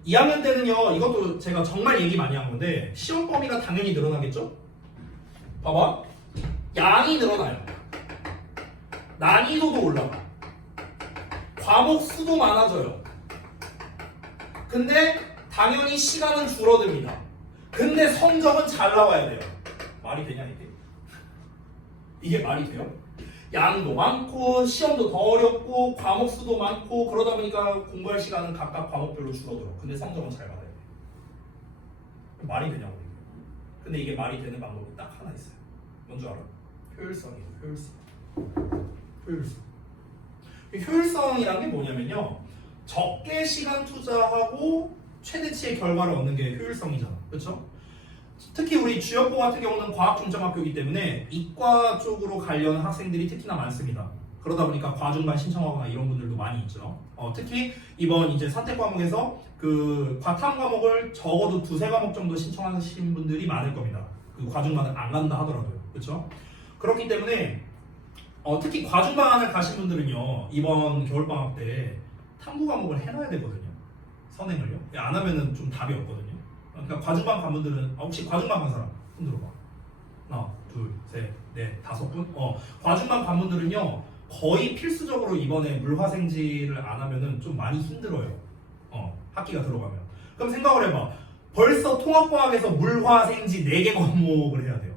2학년 때는요, 이것도 제가 정말 얘기 많이 한 건데 시험 범위가 당연히 늘어나겠죠? 봐봐, 양이 늘어나요. 난이도도 올라가. 과목 수도 많아져요. 근데 당연히 시간은 줄어듭니다. 근데 성적은 잘 나와야 돼요. 말이 되냐 이게? 이게 말이 돼요? 양도 많고 시험도 더 어렵고 과목 수도 많고 그러다 보니까 공부할 시간은 각각 과목별로 줄어들어. 근데 성적은 잘 받아야 돼. 말이 되냐고. 근데 이게 말이 되는 방법이 딱 하나 있어요. 뭔지 알아? 효율성이에요. 효율성. 효율성이란 게 뭐냐면요, 적게 시간 투자하고 최대치의 결과를 얻는 게 효율성이잖아. 그렇죠? 특히 우리 주역고 같은 경우는 과학중점학교이기 때문에 이과 쪽으로 가려는 학생들이 특히나 많습니다. 그러다 보니까 과중반 신청하거나 이런 분들도 많이 있죠. 특히 이번 이제 선택 과목에서 그 과탐 과목을 적어도 2-3과목 정도 신청하신 분들이 많을 겁니다. 그 과중반을 안 간다 하더라도요. 그렇죠? 그렇기 때문에 특히 과중반을 가신 분들은요, 이번 겨울방학 때 탐구 과목을 해놔야 되거든요. 선행을요. 안 하면은 좀 답이 없거든요. 그러니까 과중반 간 분들은 혹시 과중반 간 사람 손 들어봐. 하나, 둘, 셋, 넷, 5분. 과중반 간 분들은요, 거의 필수적으로 이번에 물화생지를 안 하면은 좀 많이 힘들어요. 학기가 들어가면. 그럼 생각을 해봐. 벌써 통합과학에서 물화생지 4개 과목을 해야 돼요.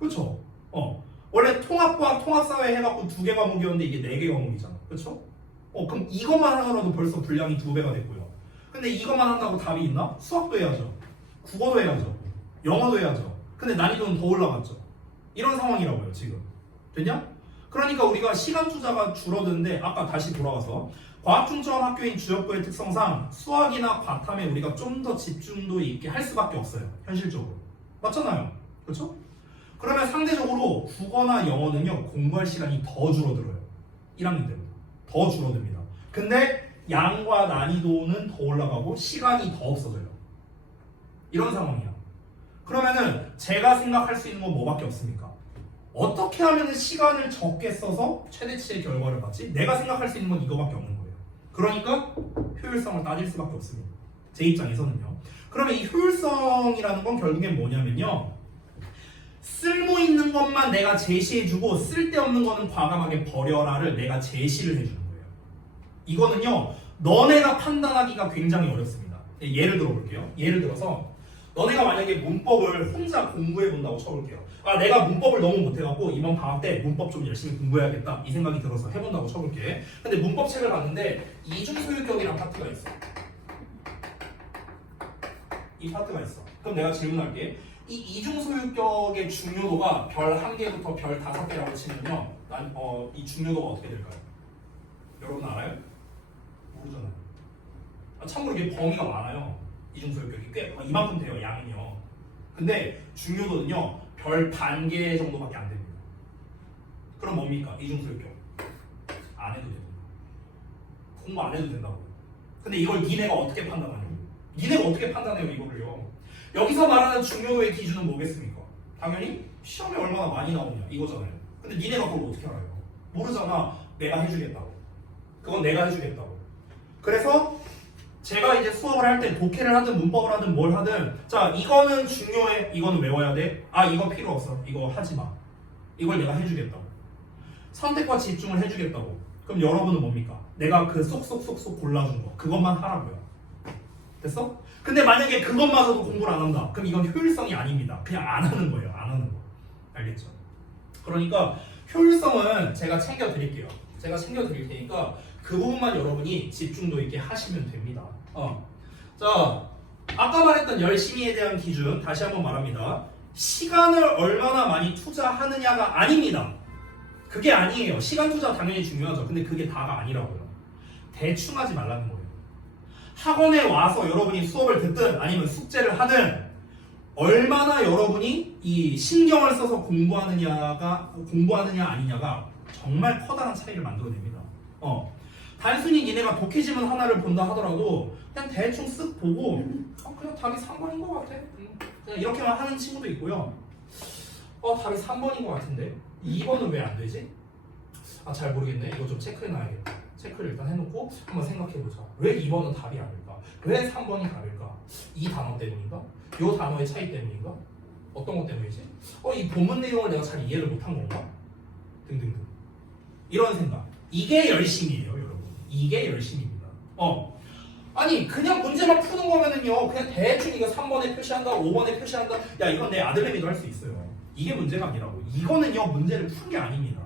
그렇죠? 원래 통합과학, 통합사회 해갖고 2개 과목이었는데 이게 4개 과목이잖아. 그렇죠? 그럼 이것만 하더라도 벌써 분량이 2배가 됐고요. 근데 이것만 한다고 답이 있나? 수학도 해야죠. 국어도 해야죠. 영어도 해야죠. 근데 난이도는 더 올라갔죠. 이런 상황이라고요, 지금. 됐냐? 그러니까 우리가 시간 투자가 줄어드는데, 아까 다시 돌아가서 과학중점 학교인 주역고의 특성상 수학이나 과탐에 우리가 좀 더 집중도 있게 할 수밖에 없어요. 현실적으로. 맞잖아요. 그렇죠? 그러면 상대적으로 국어나 영어는요, 공부할 시간이 더 줄어들어요. 1학년 때보다. 더 줄어듭니다. 근데 양과 난이도는 더 올라가고 시간이 더 없어져요. 이런 상황이야. 그러면은 제가 생각할 수 있는 건 뭐밖에 없습니까? 어떻게 하면 시간을 적게 써서 최대치의 결과를 받지? 내가 생각할 수 있는 건 이거밖에 없는 거예요. 그러니까 효율성을 따질 수밖에 없습니다. 제 입장에서는요. 그러면 이 효율성이라는 건 결국엔 뭐냐면요, 쓸모 있는 것만 내가 제시해주고 쓸데없는 거는 과감하게 버려라를 내가 제시를 해주는 거예요. 이거는요, 너네가 판단하기가 굉장히 어렵습니다. 예를 들어 볼게요. 예를 들어서 너네가 만약에 문법을 혼자 공부해 본다고 쳐볼게요. 내가 문법을 너무 못해갖고 이번 방학 때 문법 좀 열심히 공부해야겠다 이 생각이 들어서 해본다고 쳐볼게. 근데 문법 책을 봤는데 이중소유격이라는 파트가 있어. 이 파트가 있어. 그럼 내가 질문할게. 이 이중소유격의 중요도가 별 1개부터 별 5개라고 치면요, 이 중요도가 어떻게 될까요? 여러분 알아요? 모르잖아요. 참고로 이게 범위가 많아요. 이중소유격이 꽤 이만큼 돼요, 양은요. 근데 중요도는요, 별 0.5개 정도밖에 안 됩니다. 그럼 뭡니까? 이중소유격 안 해도 됩니다. 공부 안 해도 된다고. 근데 이걸 니네가 어떻게 판단하냐고. 니네가 어떻게 판단해요, 이거를요. 여기서 말하는 중요도의 기준은 뭐겠습니까? 당연히 시험에 얼마나 많이 나오냐 이거잖아요. 근데 니네가 그걸 어떻게 알아요? 모르잖아. 내가 해주겠다고. 그건 내가 해주겠다고. 그래서 제가 이제 수업을 할 때 독해를 하든 문법을 하든 뭘 하든, 자, 이거는 중요해. 이거는 외워야 돼. 이거 필요 없어. 이거 하지 마. 이걸 내가 해주겠다고. 선택과 집중을 해주겠다고. 그럼 여러분은 뭡니까? 내가 그 쏙쏙쏙쏙 골라준 거 그것만 하라고요. 됐어? 근데 만약에 그것마저도 공부를 안 한다. 그럼 이건 효율성이 아닙니다. 그냥 안 하는 거예요. 안 하는 거. 알겠죠? 그러니까 효율성은 제가 챙겨드릴게요. 제가 챙겨드릴 테니까 그 부분만 여러분이 집중도 있게 하시면 됩니다. 자, 아까 말했던 열심히에 대한 기준 다시 한번 말합니다. 시간을 얼마나 많이 투자하느냐가 아닙니다. 그게 아니에요. 시간 투자 당연히 중요하죠. 근데 그게 다가 아니라고요. 대충 하지 말라는 거예요. 학원에 와서 여러분이 수업을 듣든 아니면 숙제를 하든 얼마나 여러분이 이 신경을 써서 공부하느냐 아니냐가 정말 커다란 차이를 만들어냅니다. 단순히 니네가 독해지문 하나를 본다 하더라도 그냥 대충 쓱 보고 그냥 답이 3번인 것 같아. 그냥 이렇게만 하는 친구도 있고요. 답이 3번인 것 같은데 2번은 왜 안 되지? 잘 모르겠네. 이거 좀 체크해놔야겠다. 체크를 일단 해놓고 한번 생각해보자. 왜 2번은 답이 아닐까? 왜 3번이 다를까? 이 단어 때문인가? 이 단어의 차이 때문인가? 어떤 것 때문이지? 이 본문 내용을 내가 잘 이해를 못한 건가? 등등등. 이런 생각. 이게 열심이에요, 여러분. 이게 열심입니다. 아니 그냥 문제만 푸는 거면은요 그냥 대충 이거 3번에 표시한다 5번에 표시한다 야 이건 내 아들내미도 할 수 있어요. 이게 문제가 아니라고. 이거는요 문제를 푼 게 아닙니다.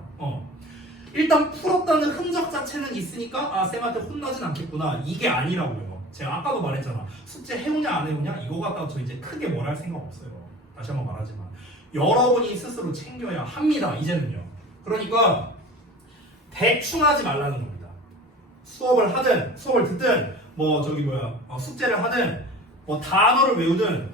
일단 풀었다는 흔적 자체는 있으니까 쌤한테 혼나진 않겠구나 이게 아니라고요. 제가 아까도 말했잖아. 숙제 해오냐 안 해오냐 이거 갖다가 저 이제 크게 뭘 할 생각 없어요. 다시 한번 말하지만 여러분이 스스로 챙겨야 합니다. 이제는요. 그러니까 대충 하지 말라는 겁니다. 수업을 하든 수업을 듣든 숙제를 하든 단어를 외우든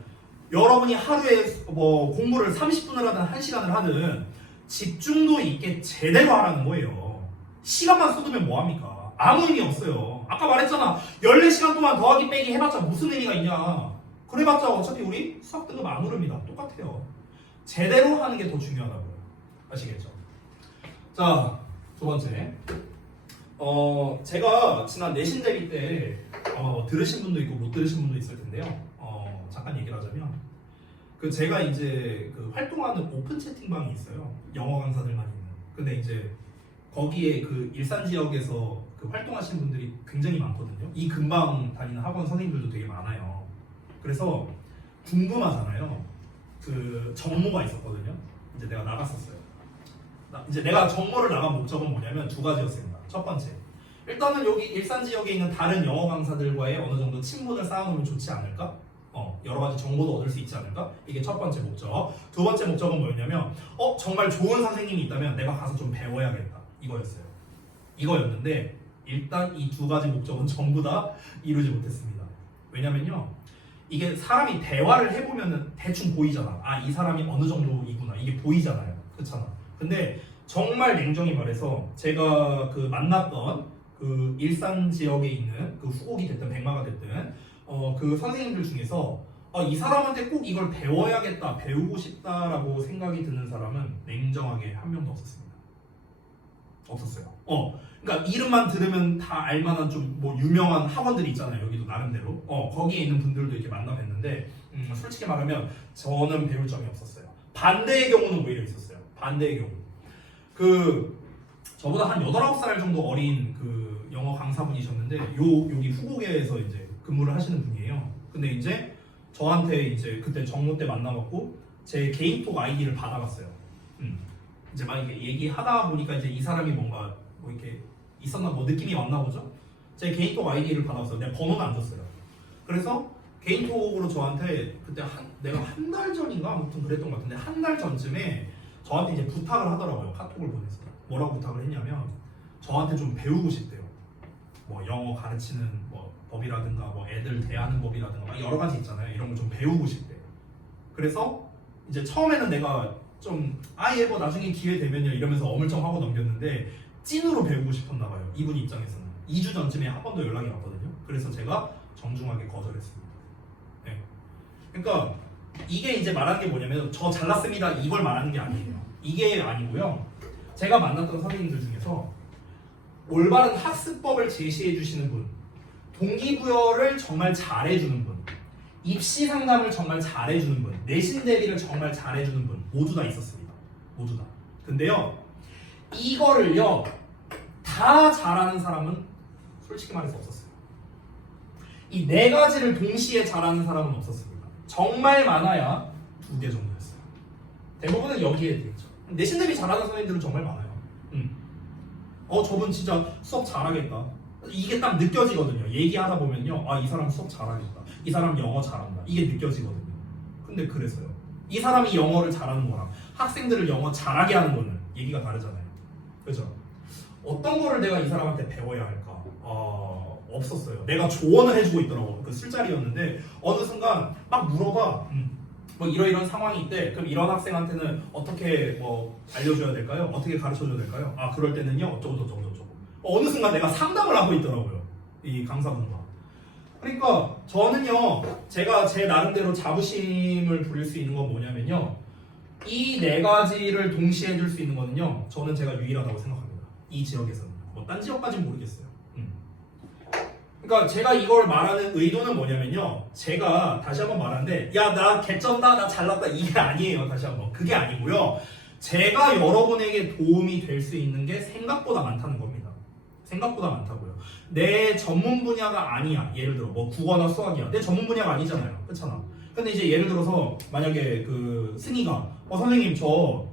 여러분이 하루에 공부를 30분을 하든 1시간을 하든 집중도 있게 제대로 하라는 거예요. 시간만 쏟으면 뭐합니까? 아무 의미 없어요. 아까 말했잖아. 14시간 동안 더하기 빼기 해봤자 무슨 의미가 있냐. 그래봤자 어차피 우리 수학 등급 안 오릅니다. 똑같아요. 제대로 하는 게 더 중요하다고요. 아시겠죠? 자, 두 번째. 제가 지난 내신 대비 때 들으신 분도 있고 못 들으신 분도 있을 텐데요. 잠깐 얘기를 하자면 제가 이제 활동하는 오픈 채팅방이 있어요. 영어 강사들만 있는. 근데 이제 거기에 일산 지역에서 활동하시는 분들이 굉장히 많거든요. 이 근방 다니는 학원 선생님들도 되게 많아요. 그래서 궁금하잖아요. 정모가 있었거든요. 이제 내가 나갔었어요. 이제 내가 정모를 나간 목적은 뭐냐면 두 가지였습니다. 첫 번째, 일단은 여기 일산 지역에 있는 다른 영어 강사들과의 어느 정도 친분을 쌓아놓으면 좋지 않을까? 여러 가지 정보도 얻을 수 있지 않을까? 이게 첫 번째 목적. 두 번째 목적은 뭐였냐면 정말 좋은 선생님이 있다면 내가 가서 좀 배워야겠다. 이거였는데 일단 이 두 가지 목적은 전부 다 이루지 못했습니다. 왜냐면요. 이게 사람이 대화를 해보면 대충 보이잖아. 이 사람이 어느 정도이구나. 이게 보이잖아요. 그렇잖아. 근데 정말 냉정히 말해서 제가 만났던 일산 지역에 있는 후곡이 됐든 백마가 됐든 선생님들 중에서 이 사람한테 꼭 이걸 배워야겠다, 배우고 싶다라고 생각이 드는 사람은 냉정하게 한 명도 없었습니다. 없었어요. 그러니까 이름만 들으면 다 알만한 좀 유명한 학원들이 있잖아요. 여기도 나름대로. 거기에 있는 분들도 이렇게 만나 뵀는데 솔직히 말하면 저는 배울 점이 없었어요. 반대의 경우는 오히려 있었어요. 반대의 경우. 저보다 한 8, 9살 정도 어린 영어 강사분이셨는데 여기 후곡에서 이제 근무를 하시는 분이에요. 근데 이제 저한테 이제 그때 정모 때 만나갖고 제 개인톡 아이디를 받아갔어요. 이제 막 이렇게 얘기하다 보니까 이제 이 사람이 뭔가 이렇게 있었나 느낌이 왔나 보죠. 제 개인톡 아이디를 받아갔어요. 내가 번호는 안 줬어요. 그래서 개인톡으로 저한테 그때 내가 한 달 전인가 아무튼 그랬던 것 같은데 한 달 전쯤에 저한테 이제 부탁을 하더라고요. 카톡을 보내서. 뭐라고 부탁을 했냐면 저한테 좀 배우고 싶대요. 영어 가르치는 법이라든가 애들 대하는 법이라든가 막 여러 가지 있잖아요. 이런 걸 좀 배우고 싶대요. 그래서 이제 처음에는 내가 좀 나중에 기회 되면요 이러면서 어물쩡하고 넘겼는데 찐으로 배우고 싶었나 봐요. 이분 입장에서는 2주 전쯤에 한 번 더 연락이 왔거든요. 그래서 제가 정중하게 거절했습니다. 네. 그러니까 이게 이제 말하는 게 뭐냐면 저 잘났습니다 이걸 말하는 게 아니에요. 이게 아니고요. 제가 만났던 선생님들 중에서 올바른 학습법을 제시해 주시는 분, 동기부여를 정말 잘해주는 분, 입시 상담을 정말 잘해주는 분, 내신 대비를 정말 잘해주는 분 모두 다 있었습니다. 모두 다. 근데요 이거를요 다 잘하는 사람은 솔직히 말해서 없었어요. 이 네 가지를 동시에 잘하는 사람은 없었습니다. 정말 많아야 2개 정도였어요. 대부분은 여기에 되겠죠. 내신 대비 잘하는 선생님들은 정말 많아요. 저분 진짜 수업 잘하겠다. 이게 딱 느껴지거든요. 얘기하다 보면요. 이 사람 수업 잘하겠다. 이 사람 영어 잘한다. 이게 느껴지거든요. 근데 그래서요. 이 사람이 영어를 잘하는 거랑 학생들을 영어 잘하게 하는 거는 얘기가 다르잖아요. 그죠? 어떤 거를 내가 이 사람한테 배워야 할까? 없었어요. 내가 조언을 해주고 있더라고. 그 술자리였는데 어느 순간 막 물어봐. 뭐 이런 상황이 있대. 그럼 이런 학생한테는 어떻게 뭐 알려줘야 될까요? 어떻게 가르쳐줘야 될까요? 아 그럴 때는요 어쩌고 저쩌고 저쩌고. 어느 순간 내가 상담을 하고 있더라고요. 이 강사분과. 그러니까 저는요 제가 제 나름대로 자부심을 부릴 수 있는 건 뭐냐면요 이 네 가지를 동시에 해줄 수 있는 거는요 저는 제가 유일하다고 생각합니다. 이 지역에서는 뭐 딴 지역까지는 모르겠어요. 그러니까 제가 이걸 말하는 의도는 뭐냐면요 제가 다시 한번 말하는데 야 나 개쩐다 나 잘났다 이게 아니에요. 다시 한번 그게 아니고요 제가 여러분에게 도움이 될 수 있는 게 생각보다 많다는 겁니다. 생각보다 많다고요. 내 전문 분야가 아니야. 예를 들어 뭐 국어나 수학이야. 내 전문 분야가 아니잖아요. 그렇잖아. 근데 이제 예를 들어서 만약에 그 승희가 선생님 저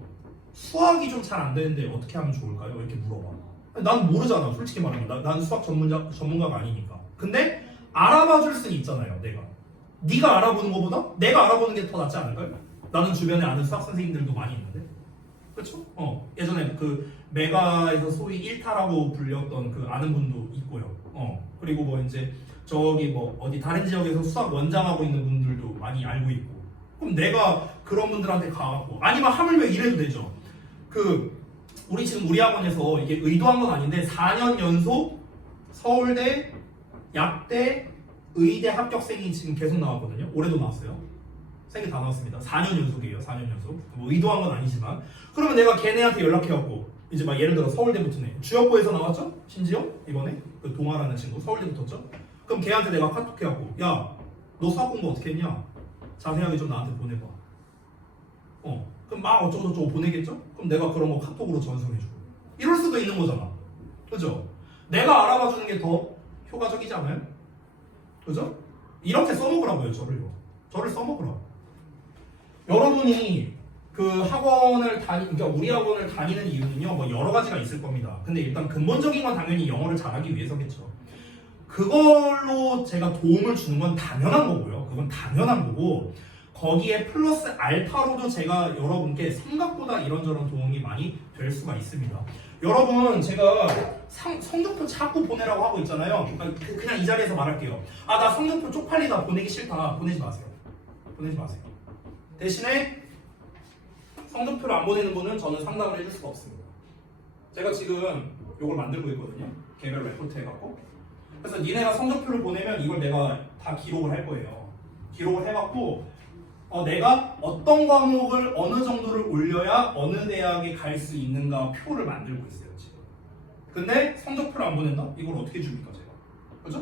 수학이 좀 잘 안 되는데 어떻게 하면 좋을까요? 이렇게 물어봐. 난 모르잖아. 솔직히 말하면 난 수학 전문가가 아니니까. 근데 알아봐 줄 수는 있잖아요. 내가. 네가 알아보는 것보다 내가 알아보는 게 더 낫지 않을까요? 나는 주변에 아는 수학 선생님들도 많이 있는데. 그렇죠? 예전에 그 메가에서 소위 1타라고 불렸던 그 아는 분도 있고요. 그리고 뭐 이제 저기 뭐 어디 다른 지역에서 수학 원장하고 있는 분들도 많이 알고 있고. 그럼 내가 그런 분들한테 가고 아니면 하물며 이래도 되죠. 우리 지금 우리 학원에서 이게 의도한 건 아닌데 4년 연속 서울대, 약대, 의대 합격생이 지금 계속 나왔거든요. 올해도 나왔어요. 3개 다 나왔습니다. 4년 연속이에요. 4년 연속. 뭐 의도한 건 아니지만. 그러면 내가 걔네한테 연락해갖고 이제 막 예를 들어 서울대 붙으네. 주역고에서 나왔죠? 심지어 이번에 그 동아라는 친구 서울대 붙었죠? 그럼 걔한테 내가 카톡 해갖고 야 너 수학 공부 어떻게 했냐? 자세하게 좀 나한테 보내봐. 그럼 막 어쩌고저쩌고 보내겠죠? 그럼 내가 그런 거 카톡으로 전송해주고 이럴 수도 있는 거잖아. 그죠? 내가 알아봐주는 게 더 효과적이지 않아요? 그죠? 이렇게 써먹으라고요. 저를 써먹으라고. 여러분이 그 학원을 그러니까 우리 학원을 다니는 이유는요 뭐 여러 가지가 있을 겁니다. 근데 일단 근본적인 건 당연히 영어를 잘하기 위해서겠죠. 그걸로 제가 도움을 주는 건 당연한 거고요. 그건 당연한 거고 거기에 플러스 알파로도 제가 여러분께 생각보다 이런저런 도움이 많이 될 수가 있습니다. 여러분 제가 성적표 자꾸 보내라고 하고 있잖아요. 그냥 이 자리에서 말할게요. 아 나 성적표 쪽팔리다 보내기 싫다. 보내지 마세요. 보내지 마세요. 대신에 성적표를 안 보내는 분은 저는 상담을 해줄 수가 없습니다. 제가 지금 이걸 만들고 있거든요. 개별 레포트 해갖고. 그래서 니네가 성적표를 보내면 이걸 내가 다 기록을 할 거예요. 기록을 해갖고 내가 어떤 과목을 어느 정도를 올려야 어느 대학에 갈 수 있는가 표를 만들고 있어요 지금. 근데 성적표를 안 보낸다? 이걸 어떻게 줍니까 제가? 그죠?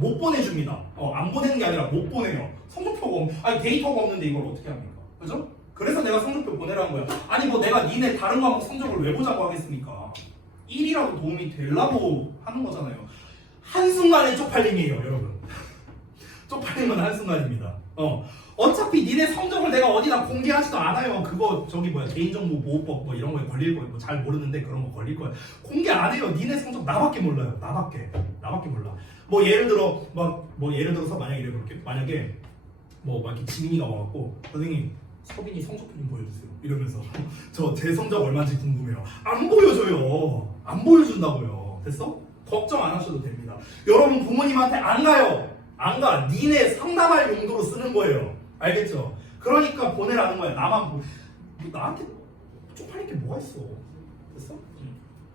못 보내줍니다. 안 보내는 게 아니라 못 보내요. 성적표가 데이터가 없는데 이걸 어떻게 합니까? 그죠? 그래서 내가 성적표 보내라는 거야. 아니 뭐 내가 니네 다른 과목 성적을 왜 보자고 하겠습니까? 1이라도 도움이 되려고 하는 거잖아요. 한순간의 쪽팔림이에요 여러분. 쪽팔림은 한순간입니다. 어차피 니네 성적을 내가 어디다 공개하지도 않아요. 그거 개인정보보호법 뭐 이런 거에 걸릴 거예요. 뭐 잘 모르는데 그런 거 걸릴 거예요. 공개 안 해요. 니네 성적 나밖에 몰라요. 나밖에 몰라. 뭐 예를 들어서 만약에 이래 볼게요. 만약에 뭐 막 이렇게 지민이가 와갖고 선생님 서빈이 성적표 좀 보여주세요. 이러면서 저 제 성적 얼마인지 궁금해요. 안 보여줘요. 안 보여준다고요. 됐어? 걱정 안 하셔도 됩니다. 여러분 부모님한테 안 가요. 안 가. 니네 상담할 용도로 쓰는 거예요. 알겠죠? 그러니까 보내라는 거야. 나한테 쪽팔릴 게 뭐가 있어. 됐어?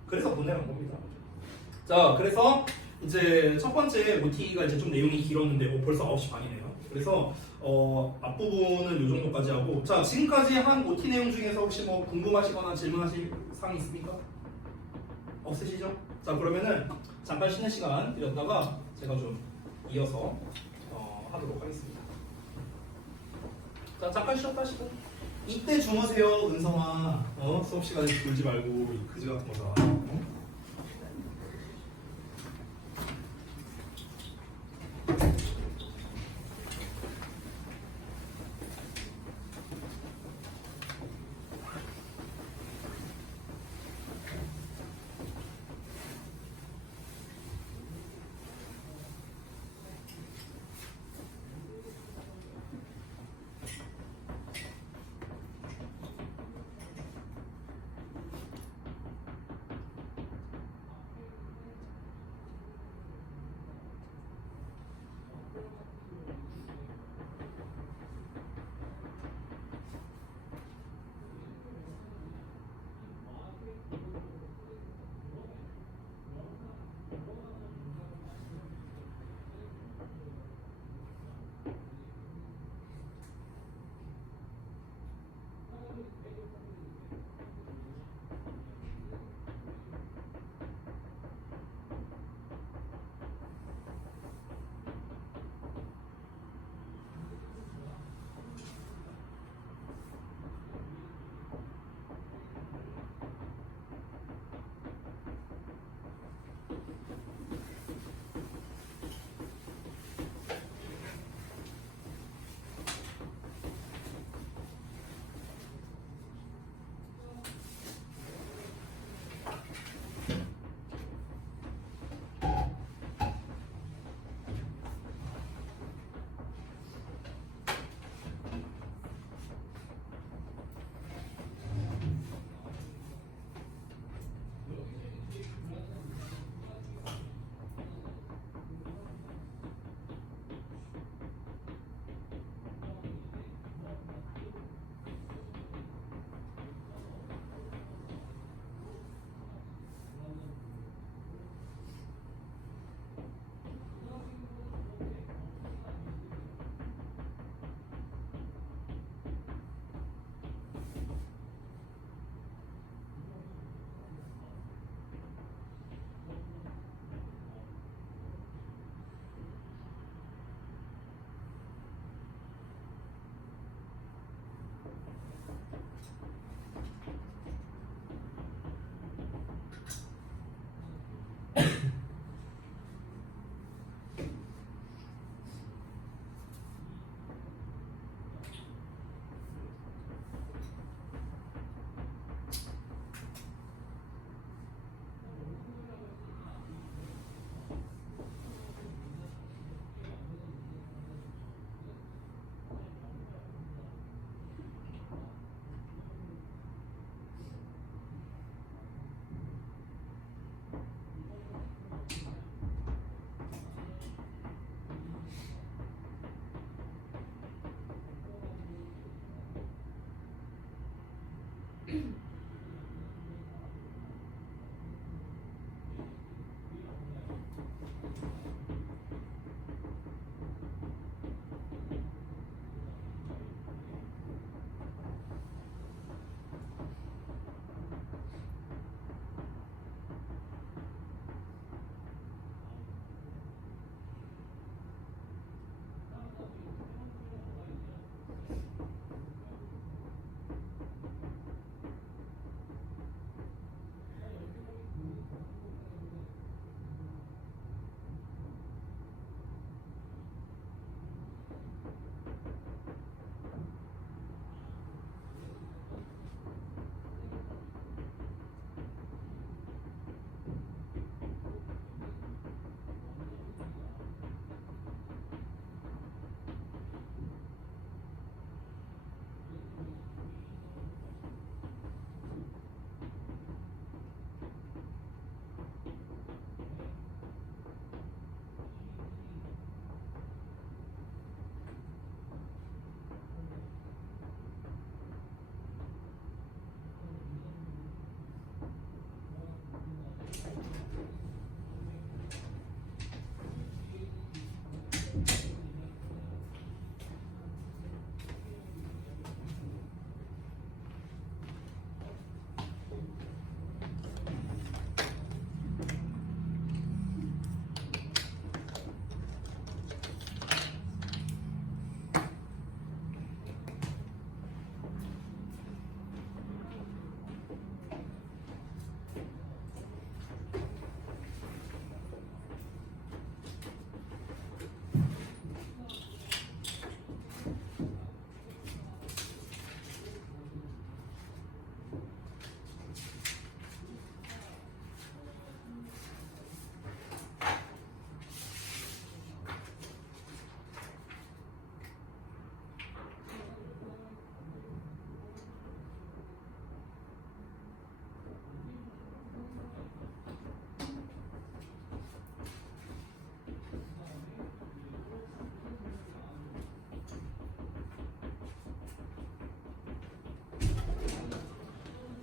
그래서 보내라는 겁니다. 자, 그래서 이제 첫 번째 OT가 이제 좀 내용이 길었는데 벌써 9시 반이네요. 그래서 앞부분은 이 정도까지 하고 자, 지금까지 한 OT 내용 중에서 혹시 뭐 궁금하시거나 질문하실 사항 있습니까? 없으시죠? 자, 그러면은 잠깐 쉬는 시간 드렸다가 제가 좀 이어서 하도록 하겠습니다. 자, 잠깐 쉬었다 하시고 이때 주무세요, 은성아. 수업 시간에 졸지 말고 그지 같은 거잖아.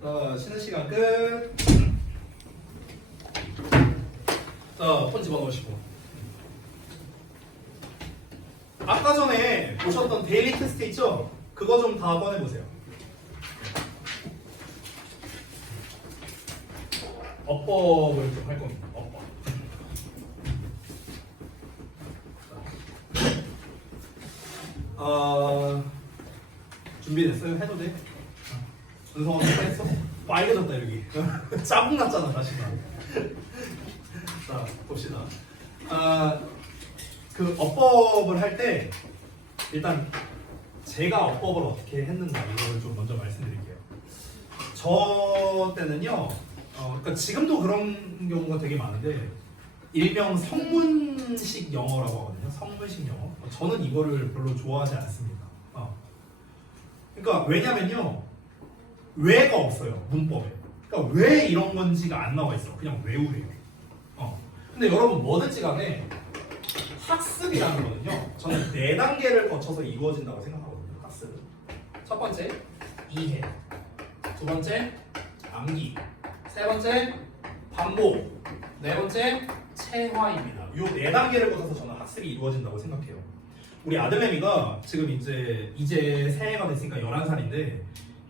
자, 쉬는 시간 끝. 자, 폰 집어넣으시고. 아까 전에 보셨던 데일리 테스트 있죠? 그거 좀 다 꺼내보세요. 어법을 좀 할 겁니다. 어법. 준비됐어요? 해도 돼? 은성아 했어? 빨개졌다 여기. 짜증 났잖아 다시만. 자 봅시다. 그 어법을 할 때 일단 제가 어법을 어떻게 했는가 이걸 좀 먼저 말씀드릴게요. 저 때는요. 그러니까 지금도 그런 경우가 되게 많은데 일명 성문식 영어라고 하거든요. 성문식 영어. 저는 이거를 별로 좋아하지 않습니다. 그러니까 왜냐면요. 왜가 없어요. 문법에. 그러니까 왜 이런 건지가 안 나와 있어. 그냥 외우래요. 근데 여러분 뭐든지 간에 학습이라는 거는요. 저는 4단계를 거쳐서 이루어진다고 생각하거든요. 학습은. 첫 번째 이해. 두 번째 암기. 세 번째 반복. 네 번째 체화입니다. 이 4단계를 거쳐서 저는 학습이 이루어진다고 생각해요. 우리 아들내미가 지금 이제 새해가 됐으니까 11살인데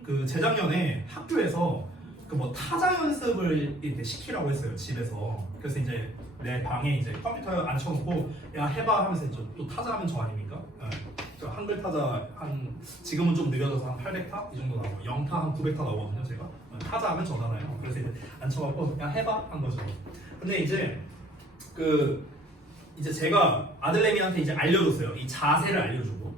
그 재작년에 학교에서 그 뭐 타자 연습을 이렇게 시키라고 했어요. 집에서. 그래서 이제 내 방에 이제 컴퓨터 앉혀놓고 야 해봐 하면서 또 타자 하면 저 아닙니까? 저 한글 타자 지금은 좀 느려져서 한 800타 이 정도 나오고 0타 한 900타 나오거든요. 제가 타자 하면 저잖아요. 그래서 이제 앉혀갖고 야 해봐 한 거죠. 근데 이제 이제 제가 아들내미한테 이제 알려줬어요. 이 자세를 알려주고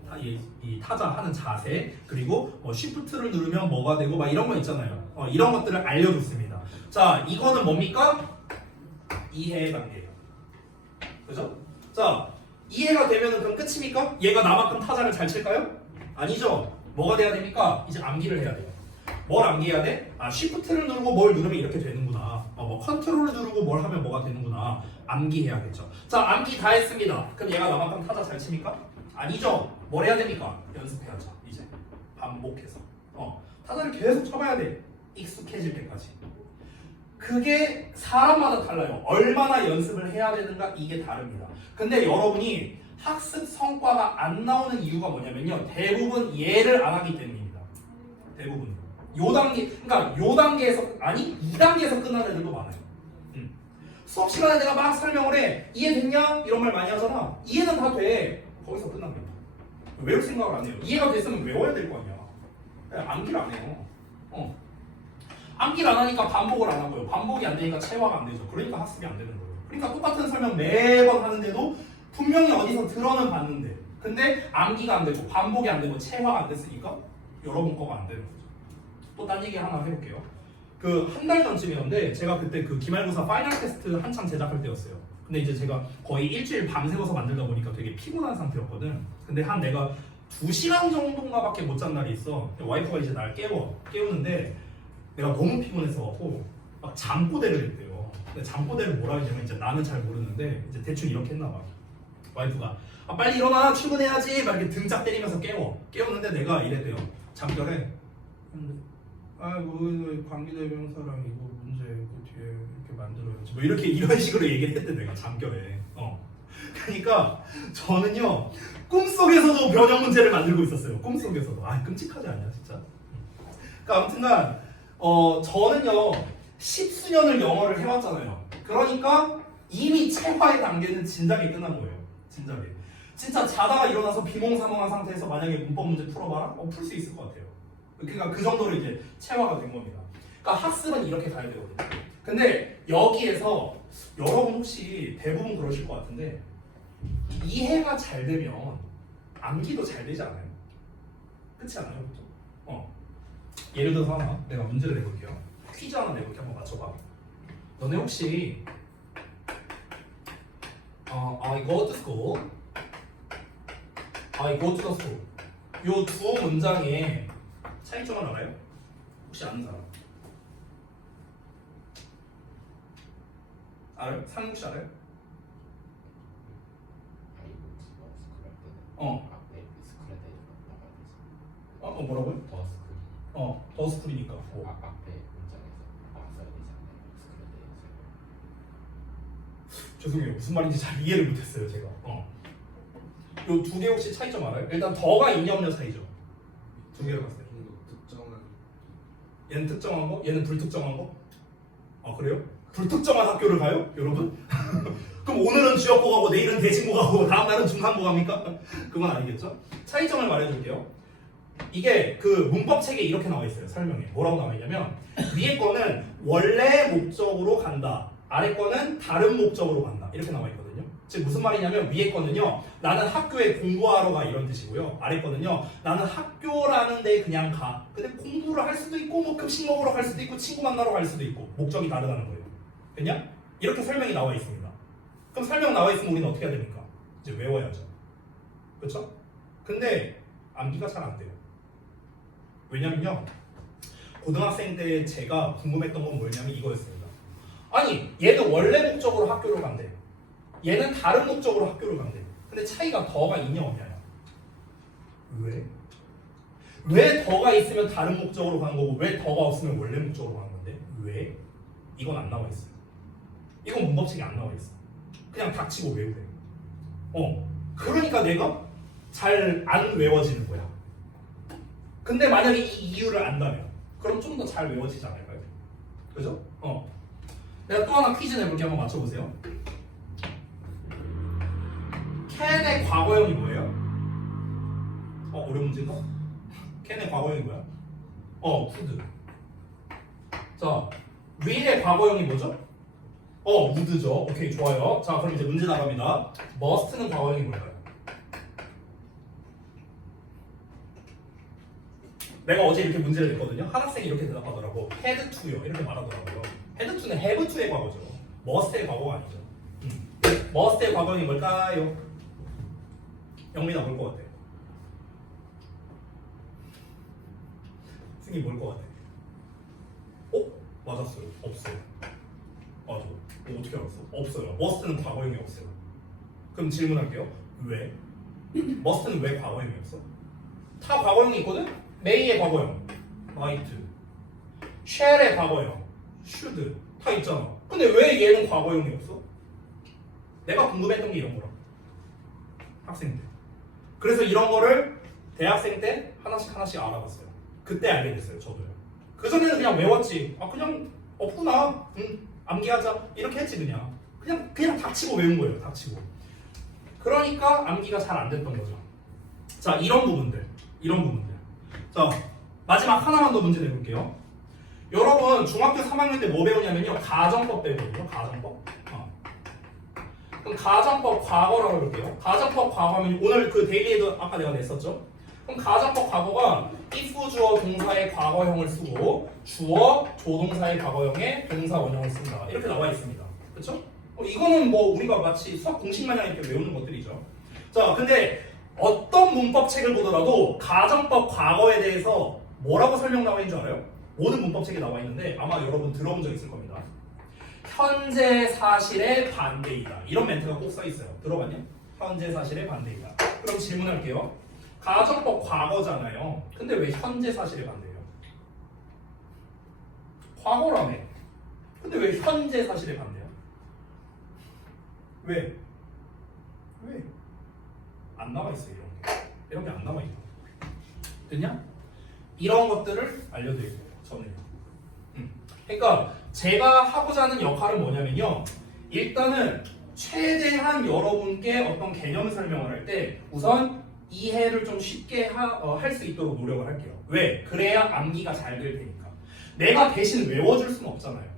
이 타자 하는 자세 그리고 쉬프트를 누르면 뭐가 되고 막 이런 거 있잖아요. 이런 것들을 알려줬습니다. 자 이거는 뭡니까? 이해 단계예요. 그죠? 자 이해가 되면은 그럼 끝입니까? 얘가 나만큼 타자를 잘 칠까요? 아니죠. 뭐가 돼야 됩니까? 이제 암기를 해야 돼요. 뭘 암기해야 돼? 쉬프트를 누르고 뭘 누르면 이렇게 되는구나. 뭐 컨트롤을 누르고 뭘 하면 뭐가 되는구나. 암기해야겠죠. 자, 암기 다 했습니다. 그럼 얘가 나만큼 타자 잘 칩니까? 아니죠. 뭘 해야 됩니까? 연습해야죠. 이제 반복해서. 타자를 계속 쳐봐야 돼. 익숙해질 때까지. 그게 사람마다 달라요. 얼마나 연습을 해야 되는가 이게 다릅니다. 근데 여러분이 학습 성과가 안 나오는 이유가 뭐냐면요. 대부분 얘를 안 하기 때문입니다. 대부분. 요 단계에서 아니 2단계에서 끝나는 애들도 많아요. 수업 시간에 내가 막 설명을 해. 이해됐냐? 이런 말 많이 하잖아. 이해는 다 돼. 거기서 끝납니다. 외울 생각을 안 해요. 이해가 됐으면 외워야 될 거 아니야. 암기를 안 해요. 암기를 안 하니까 반복을 안 하고요. 반복이 안 되니까 체화가 안 되죠. 그러니까 학습이 안 되는 거예요. 그러니까 똑같은 설명 매번 하는데도 분명히 어디서 들어는 봤는데 근데 암기가 안 되고 반복이 안 되고 체화가 안 됐으니까 여러분 거가 안 되는 거죠. 또 딴 얘기 하나 해볼게요. 한 달 전쯤이었는데 제가 그때 그 기말고사 파이널 테스트 한창 제작할 때였어요. 근데 이제 제가 거의 일주일 밤새워서 만들다 보니까 되게 피곤한 상태였거든. 근데 내가 2시간 정도인가밖에 못 잔 날이 있어. 와이프가 이제 날 깨우는데 내가 너무 피곤했어갖고 막 잠꼬대를 했대요. 근데 잠꼬대를 뭐라 했냐면 이제 나는 잘 모르는데 이제 대충 이렇게 했나 봐. 와이프가 빨리 일어나 출근해야지 막 이렇게 등짝 때리면서 깨우는데 내가 이랬대요. 잠결에 관계대명사랑 이거 문제 그 뒤에 이렇게 만들어야지 뭐 이런 식으로 얘기를 했대 내가 잠결에. 그러니까 저는요 꿈속에서도 변형 문제를 만들고 있었어요. 꿈속에서도. 끔찍하지 않냐 진짜. 그러니까 아무튼간 저는요 10수년을 영어를 해왔잖아요. 그러니까 이미 체화의 단계는 진작에 끝난 거예요. 진작에. 진짜 자다가 일어나서 비몽사몽한 상태에서 만약에 문법 문제 풀어봐라? 풀 수 있을 것 같아요. 그러니까 그 정도로 이제 체화가 된 겁니다. 그러니까 학습은 이렇게 가야 되거든요. 근데 여기에서 여러분 혹시 대부분 그러실 것 같은데 이해가 잘 되면 암기도 잘 되지 않아요? 그렇지 않아요? 보통? 예를 들어서 내가 문제를 내볼게요. 퀴즈 하나 내볼게. 한번 맞춰봐. 너네 혹시 I go to school, I go to the school 요 두 문장의 차이점을 알아요? 혹시 아는 사람? 알아요? 삼국시 알아요? 뭐라고요? 더 스쿨이니까. 앞에 문장에서 나왔어야 되지 않나요? 죄송해요. 무슨 말인지 잘 이해를 못했어요, 제가. 요 두 개 혹시 차이점 알아요? 일단 더가 있냐 없냐 차이죠. 두 개를 봤어요. 특정한 얘는 특정한 거, 얘는 불특정한 거. 아 그래요? 불특정한 학교를 가요, 여러분? 그럼 오늘은 지역고 가고 내일은 대진고 가고 다음 날은 중산고 갑니까? 그건 아니겠죠? 차이점을 말해줄게요. 이게 그 문법 책에 이렇게 나와 있어요. 설명에 뭐라고 나와 있냐면 위에 거는 원래 목적으로 간다, 아래 거는 다른 목적으로 간다 이렇게 나와 있거든요. 즉 무슨 말이냐면 위에 거는요 나는 학교에 공부하러 가 이런 뜻이고요, 아래 거는요 나는 학교라는 데 그냥 가. 근데 공부를 할 수도 있고 뭐 급식 먹으러 갈 수도 있고 친구 만나러 갈 수도 있고 목적이 다르다는 거예요. 됐냐? 이렇게 설명이 나와 있습니다. 그럼 설명 나와 있으면 우리는 어떻게 해야 됩니까? 이제 외워야죠. 그렇죠? 근데 암기가 잘 안 돼요. 왜냐면요 고등학생 때 제가 궁금했던 건 뭐냐면 이거였습니다. 아니 얘는 원래 목적으로 학교를 간대, 얘는 다른 목적으로 학교를 간대. 근데 차이가 더가 있냐 없냐야. 왜? 왜 더가 있으면 다른 목적으로 가는 거고 왜 더가 없으면 원래 목적으로 가는 건데 왜? 이건 안 나와 있어요. 이건 문법책에 안 나와 있어. 그냥 닥치고 외우래. 그러니까 내가 잘 안 외워지는 거야. 근데 만약에 이 이유를 안다면 그럼 좀 더 잘 외워지지 않을까요? 그죠? 내가 또 하나 퀴즈 내볼게. 한번 맞춰보세요. 캔의 과거형이 뭐예요? 어려운 문제인가? 캔의 과거형이 뭐야? 푸드. 자, will의 과거형이 뭐죠? would죠. 오케이, 좋아요. 자, 그럼 이제 문제 나갑니다. must는 과거형이 뭘까요? 내가 어제 이렇게 문제를 냈거든요. 한 학생이 이렇게 대답하더라고. had to요. 이렇게 말하더라고요. had to는 have to의 과거죠. must의 과거가 아니죠. must의 과거형이 뭘까요? 영민아 뭘 것 같아? 승희 뭘 것 같아? 맞았어요. 없어요. 맞아. 어떻게 알았어? 없어요. must는 과거형이 없어요. 그럼 질문할게요. 왜? must는 왜 과거형이 없어? 다 과거형이 있거든? may의 과거형 might, shall의 과거형 should 다 있잖아. 근데 왜 얘는 과거형이 없어? 내가 궁금했던 게 이런 거라. 학생 때. 그래서 이런 거를 대학생 때 하나씩 알아봤어요. 그때 알게 됐어요. 저도요. 그전에는 그냥 외웠지. 그냥 없구나. 암기하자. 이렇게 했지 그냥 닥치고 외운 거예요. 닥치고. 그러니까 암기가 잘 안 됐던 거죠. 자, 이런 부분들. 자, 마지막 하나만 더 문제 내볼게요. 여러분 중학교 3학년 때 뭐 배우냐면요 가정법 배우거든요. 가정법. 그럼 가정법 과거라고 해볼게요. 가정법 과거하면 오늘 그 데일리에도 아까 내가 냈었죠. 그럼 가정법 과거가 if 주어 동사의 과거형을 쓰고 주어 조동사의 과거형의 동사 원형을 쓴다. 이렇게 나와 있습니다. 그렇죠? 이거는 뭐 우리가 마치 수학 공식 마냥 이렇게 외우는 것들이죠. 자, 근데 어떤 문법 책을 보더라도 가정법 과거에 대해서 뭐라고 설명 나와 있는 줄 알아요? 모든 문법 책에 나와 있는데 아마 여러분 들어본 적 있을 겁니다. 현재 사실의 반대이다. 이런 멘트가 꼭 써 있어요. 들어봤냐? 현재 사실의 반대이다. 그럼 질문할게요. 가정법 과거잖아요. 근데 왜 현재 사실의 반대예요? 과거라며. 근데 왜 현재 사실의 반대야? 왜? 안 나와 있어요. 이런 게 안 나와 있다. 됐냐? 이런 것들을 알려드릴 거예요. 저는요. 그러니까 제가 하고자 하는 역할은 뭐냐면요. 일단은 최대한 여러분께 어떤 개념 설명을 할 때 우선 이해를 좀 쉽게 할 수 있도록 노력을 할게요. 왜? 그래야 암기가 잘 될 테니까. 내가 대신 외워줄 수는 없잖아요.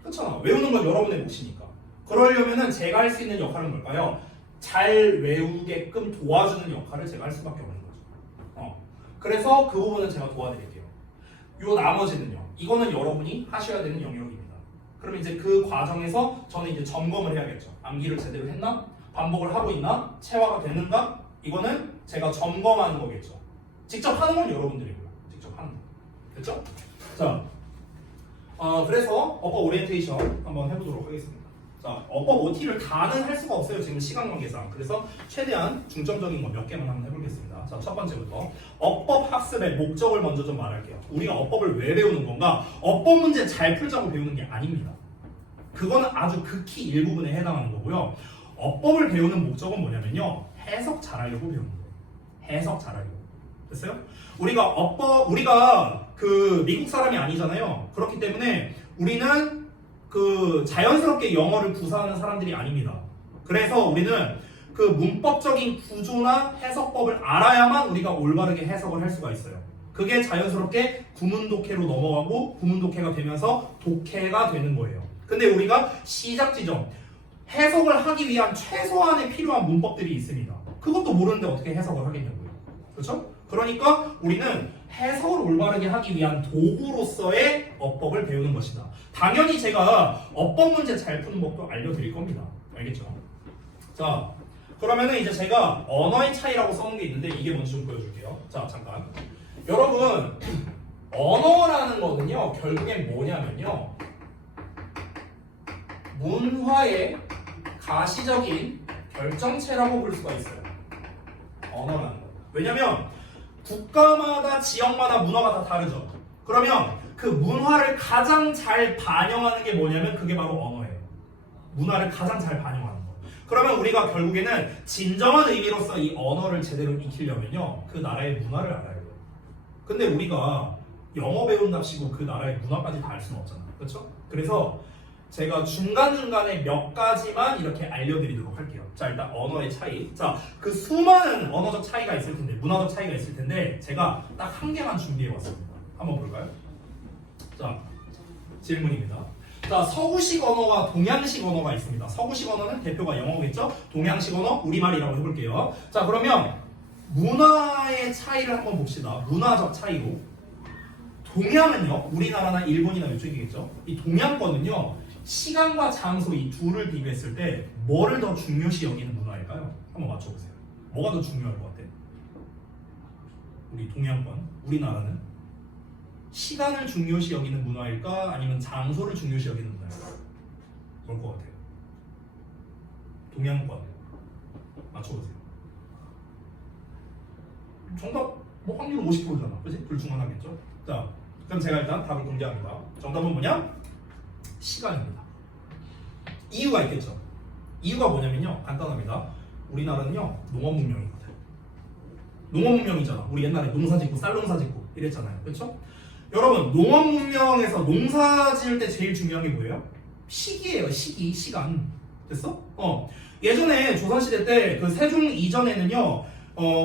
그렇잖아. 외우는 건 여러분의 몫이니까. 그러려면은 제가 할 수 있는 역할은 뭘까요? 잘 외우게끔 도와주는 역할을 제가 할 수밖에 없는 거죠. 그래서 그 부분은 제가 도와드릴게요. 요 나머지는요. 이거는 여러분이 하셔야 되는 영역입니다. 그럼 이제 그 과정에서 저는 이제 점검을 해야겠죠. 암기를 제대로 했나? 반복을 하고 있나? 체화가 됐는가? 이거는 제가 점검하는 거겠죠. 직접 하는 건 여러분들이고요. 직접 하는 거. 됐죠? 자, 그래서 어퍼 오리엔테이션 한번 해보도록 하겠습니다. 자, 어법 OT를 다는 할 수가 없어요. 지금 시간 관계상. 그래서 최대한 중점적인 거 몇 개만 한번 해보겠습니다. 자, 첫 번째부터 어법 학습의 목적을 먼저 좀 말할게요. 우리가 어법을 왜 배우는 건가? 어법 문제 잘 풀자고 배우는 게 아닙니다. 그거는 아주 극히 일부분에 해당하는 거고요. 어법을 배우는 목적은 뭐냐면요. 해석 잘하려고 배우는 거예요. 해석 잘하려고. 됐어요? 우리가 그 미국 사람이 아니잖아요. 그렇기 때문에 우리는 그 자연스럽게 영어를 구사하는 사람들이 아닙니다. 그래서 우리는 그 문법적인 구조나 해석법을 알아야만 우리가 올바르게 해석을 할 수가 있어요. 그게 자연스럽게 구문독해로 넘어가고 구문독해가 되면서 독해가 되는 거예요. 근데 우리가 시작 지점, 해석을 하기 위한 최소한의 필요한 문법들이 있습니다. 그것도 모르는데 어떻게 해석을 하겠냐고요. 그렇죠? 그러니까 우리는 해석을 올바르게 하기 위한 도구로서의 어법을 배우는 것이다. 당연히 제가 어법 문제 잘 푸는 법도 알려드릴 겁니다. 알겠죠? 자, 그러면은 이제 제가 언어의 차이라고 써놓은 게 있는데 이게 뭔지 좀 보여줄게요. 자, 잠깐. 여러분, 언어라는 거는요, 결국엔 뭐냐면요, 문화의 가시적인 결정체라고 볼 수가 있어요. 언어라는 거. 왜냐면 국가마다 지역마다 문화가 다 다르죠. 그러면 그 문화를 가장 잘 반영하는 게 뭐냐면 그게 바로 언어예요. 문화를 가장 잘 반영하는 거. 그러면 우리가 결국에는 진정한 의미로서 이 언어를 제대로 익히려면요, 그 나라의 문화를 알아야 돼요. 근데 우리가 영어 배운답시고 그 나라의 문화까지 다 알 수는 없잖아요. 그렇죠? 그래서 제가 중간중간에 몇 가지만 이렇게 알려드리도록 할게요. 자, 일단 언어의 차이. 자, 그 수많은 언어적 차이가 있을 텐데, 문화적 차이가 있을 텐데, 제가 딱 한 개만 준비해 왔습니다. 한번 볼까요? 자, 질문입니다. 자, 서구식 언어와 동양식 언어가 있습니다. 서구식 언어는 대표가 영어겠죠? 동양식 언어, 우리말이라고 해볼게요. 자, 그러면 문화의 차이를 한번 봅시다. 문화적 차이로. 동양은요, 우리나라나 일본이나 이쪽이겠죠? 이 동양권은요, 시간과 장소 이 둘을 비교했을 때 뭐를 더 중요시 여기는 문화일까요? 한번 맞춰보세요. 뭐가 더 중요할 것 같아요? 우리 동양권, 우리나라는 시간을 중요시 여기는 문화일까? 아니면 장소를 중요시 여기는 문화일까? 뭘 것 같아요? 동양권 맞춰보세요. 정답 뭐 확률 50%잖아. 그치? 둘 중 하나겠죠? 자, 그럼 제가 일단 답을 공개합니다. 정답은 뭐냐? 시간입니다. 이유가 있겠죠. 이유가 뭐냐면요, 간단합니다. 우리나라는요, 농업 문명이거든. 농업 문명이잖아. 우리 옛날에 농사 짓고 쌀 농사 짓고 이랬잖아요. 그렇죠? 여러분, 농업 문명에서 농사 지을 때 제일 중요한 게 뭐예요? 시기예요. 시기, 시간. 됐어? 예전에 조선시대 때 그 세종 이전에는요,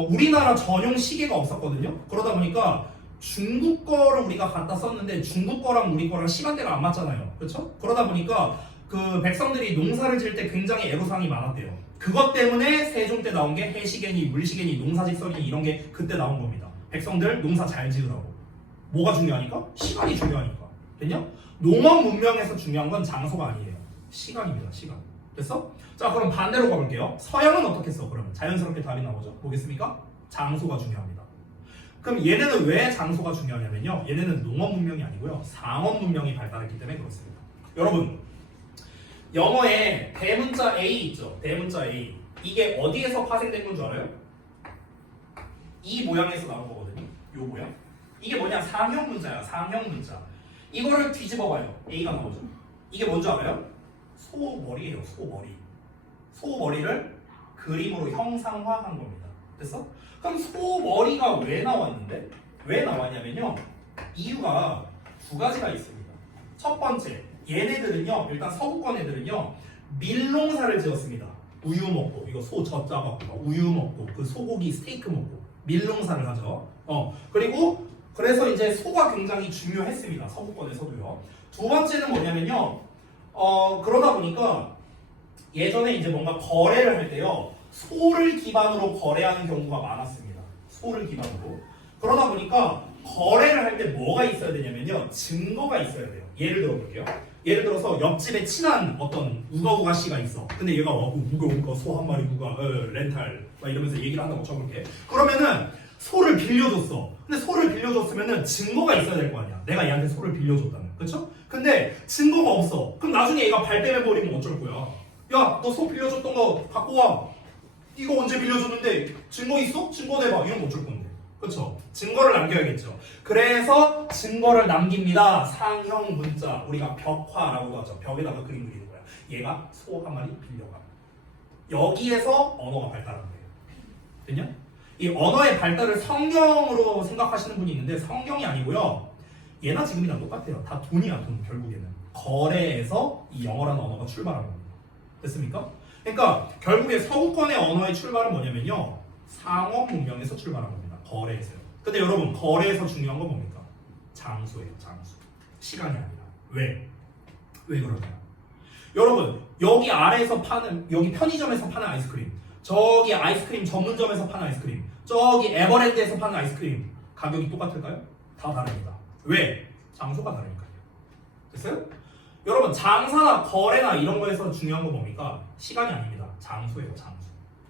우리나라 전용 시계가 없었거든요. 그러다 보니까 중국 거를 우리가 갖다 썼는데 중국 거랑 우리 거랑 시간대가 안 맞잖아요. 그렇죠? 그러다 보니까 그 백성들이 농사를 지을 때 굉장히 애로사항이 많았대요. 그것 때문에 세종 때 나온 게 해시계니, 물시계니, 농사직설이니 이런 게 그때 나온 겁니다. 백성들 농사 잘 지으라고. 뭐가 중요하니까? 시간이 중요하니까. 됐냐? 농업 문명에서 중요한 건 장소가 아니에요. 시간입니다. 시간. 됐어? 자, 그럼 반대로 가볼게요. 서양은 어떻게 써? 그러면 자연스럽게 답이 나오죠. 보겠습니까? 장소가 중요합니다. 그럼 얘네는 왜 장소가 중요하냐면요, 얘네는 농업 문명이 아니고요, 상업 문명이 발달했기 때문에 그렇습니다. 여러분, 영어에 대문자 A 있죠? 대문자 A. 이게 어디에서 파생된 건 줄 알아요? 이 모양에서 나온 거거든요. 요 모양. 이게 뭐냐? 상형 문자야. 상형 문자. 이거를 뒤집어 봐요. A가 나오죠. 이게 뭔지 알아요? 소머리예요. 소머리. 소머리를 그림으로 형상화한 겁니다. 됐어? 그럼 소머리가 왜 나왔는데? 왜 나왔냐면요, 이유가 두 가지가 있습니다. 첫 번째, 얘네들은요, 일단 서구권 애들은요, 밀농사를 지었습니다. 우유 먹고, 이거 소 젖자 먹고, 우유 먹고, 그 소고기 스테이크 먹고, 밀농사를 하죠. 그리고 그래서 이제 소가 굉장히 중요했습니다. 서구권에서도요. 두 번째는 뭐냐면요, 그러다 보니까 예전에 이제 뭔가 거래를 할 때요, 소를 기반으로 거래하는 경우가 많았습니다. 소를 기반으로. 그러다 보니까 거래를 할 때 뭐가 있어야 되냐면요, 증거가 있어야 돼요. 예를 들어 볼게요. 예를 들어서 옆집에 친한 어떤 우거우가 씨가 있어. 근데 얘가 우거우거 소 한 마리 누가 렌탈 막 이러면서 얘기를 한다고 쳐볼게. 그러면은 소를 빌려줬어. 근데 소를 빌려줬으면은 증거가 있어야 될 거 아니야. 내가 얘한테 소를 빌려줬다는. 그쵸? 근데 증거가 없어. 그럼 나중에 얘가 발뺌해버리면 어쩔 거야? 야, 너 수업 빌려줬던 거 갖고 와. 이거 언제 빌려줬는데 증거 있어? 증거 내봐. 이러면 어쩔 건데. 그쵸? 증거를 남겨야겠죠. 그래서 증거를 남깁니다. 상형 문자. 우리가 벽화라고도 하죠. 벽에다가 그림 그리는 거야. 얘가 소 한 마리 빌려가. 여기에서 언어가 발달한 거예요. 됐냐? 이 언어의 발달을 성경으로 생각하시는 분이 있는데 성경이 아니고요. 얘나 지금이랑 똑같아요. 다 돈이야, 돈. 결국에는. 거래에서 이 영어라는 언어가 출발한 겁니다. 됐습니까? 그러니까 결국에 서구권의 언어의 출발은 뭐냐면요. 상업 문명에서 출발한 겁니다. 거래에서요. 근데 여러분 거래에서 중요한 건 뭡니까? 장소예요. 장소. 시간이 아니라. 왜? 왜 그러냐? 여러분 여기 아래에서 파는 여기 편의점에서 파는 아이스크림 저기 아이스크림 전문점에서 파는 아이스크림 저기 에버랜드에서 파는 아이스크림 가격이 똑같을까요? 다 다릅니다. 왜? 장소가 다르니까요. 됐어요? 여러분 장사나 거래나 이런 거에서 중요한 건 뭡니까? 시간이 아닙니다. 장소예요. 장소.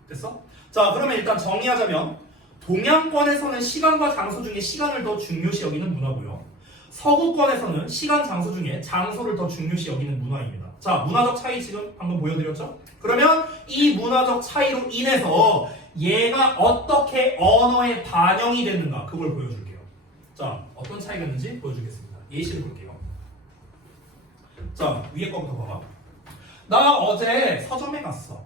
됐어? 자 그러면 일단 정리하자면 동양권에서는 시간과 장소 중에 시간을 더 중요시 여기는 문화고요. 서구권에서는 시간, 장소 중에 장소를 더 중요시 여기는 문화입니다. 자 문화적 차이 지금 방금 보여드렸죠? 그러면 이 문화적 차이로 인해서 얘가 어떻게 언어에 반영이 됐는가 그걸 보여줄게요. 자 어떤 차이가 있는지 보여주겠습니다. 예시를 볼게요. 자 위에 거부터 봐봐. 나 어제 서점에 갔어.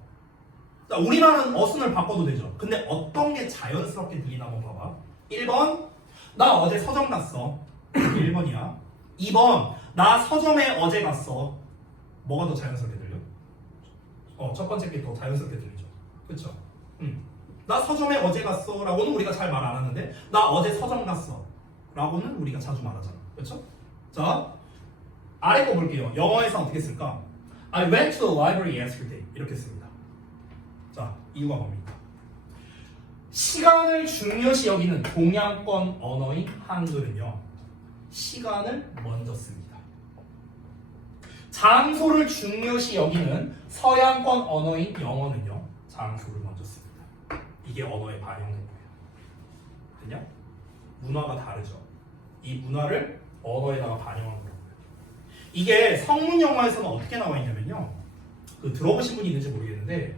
자 우리말은 어순을 바꿔도 되죠. 근데 어떤 게 자연스럽게 들리나 한번 봐봐. 1번 나 어제 서점 갔어. 1번이야. 2번 나 서점에 어제 갔어. 뭐가 더 자연스럽게 들려? 첫 번째 게 더 자연스럽게 들리죠. 그쵸? 나 서점에 어제 갔어 라고는 우리가 잘 말 안 하는데 나 어제 서점 갔어 라고는 우리가 자주 말하잖아. 그쵸? 자 아래 거 볼게요. 영어에서 어떻게 쓸까? I went to the library yesterday 이렇게 씁니다. 자 이유가 뭡니까? 시간을 중요시 여기는 동양권 언어인 한글은요 시간을 먼저 씁니다. 장소를 중요시 여기는 서양권 언어인 영어는요 장소를 먼저 씁니다. 이게 언어에 반영된 거예요. 됐냐? 문화가 다르죠. 이 문화를 언어에다가 반영한 거예요. 이게 성문 영화에서는 어떻게 나와 있냐면요. 그 들어보신 분이 있는지 모르겠는데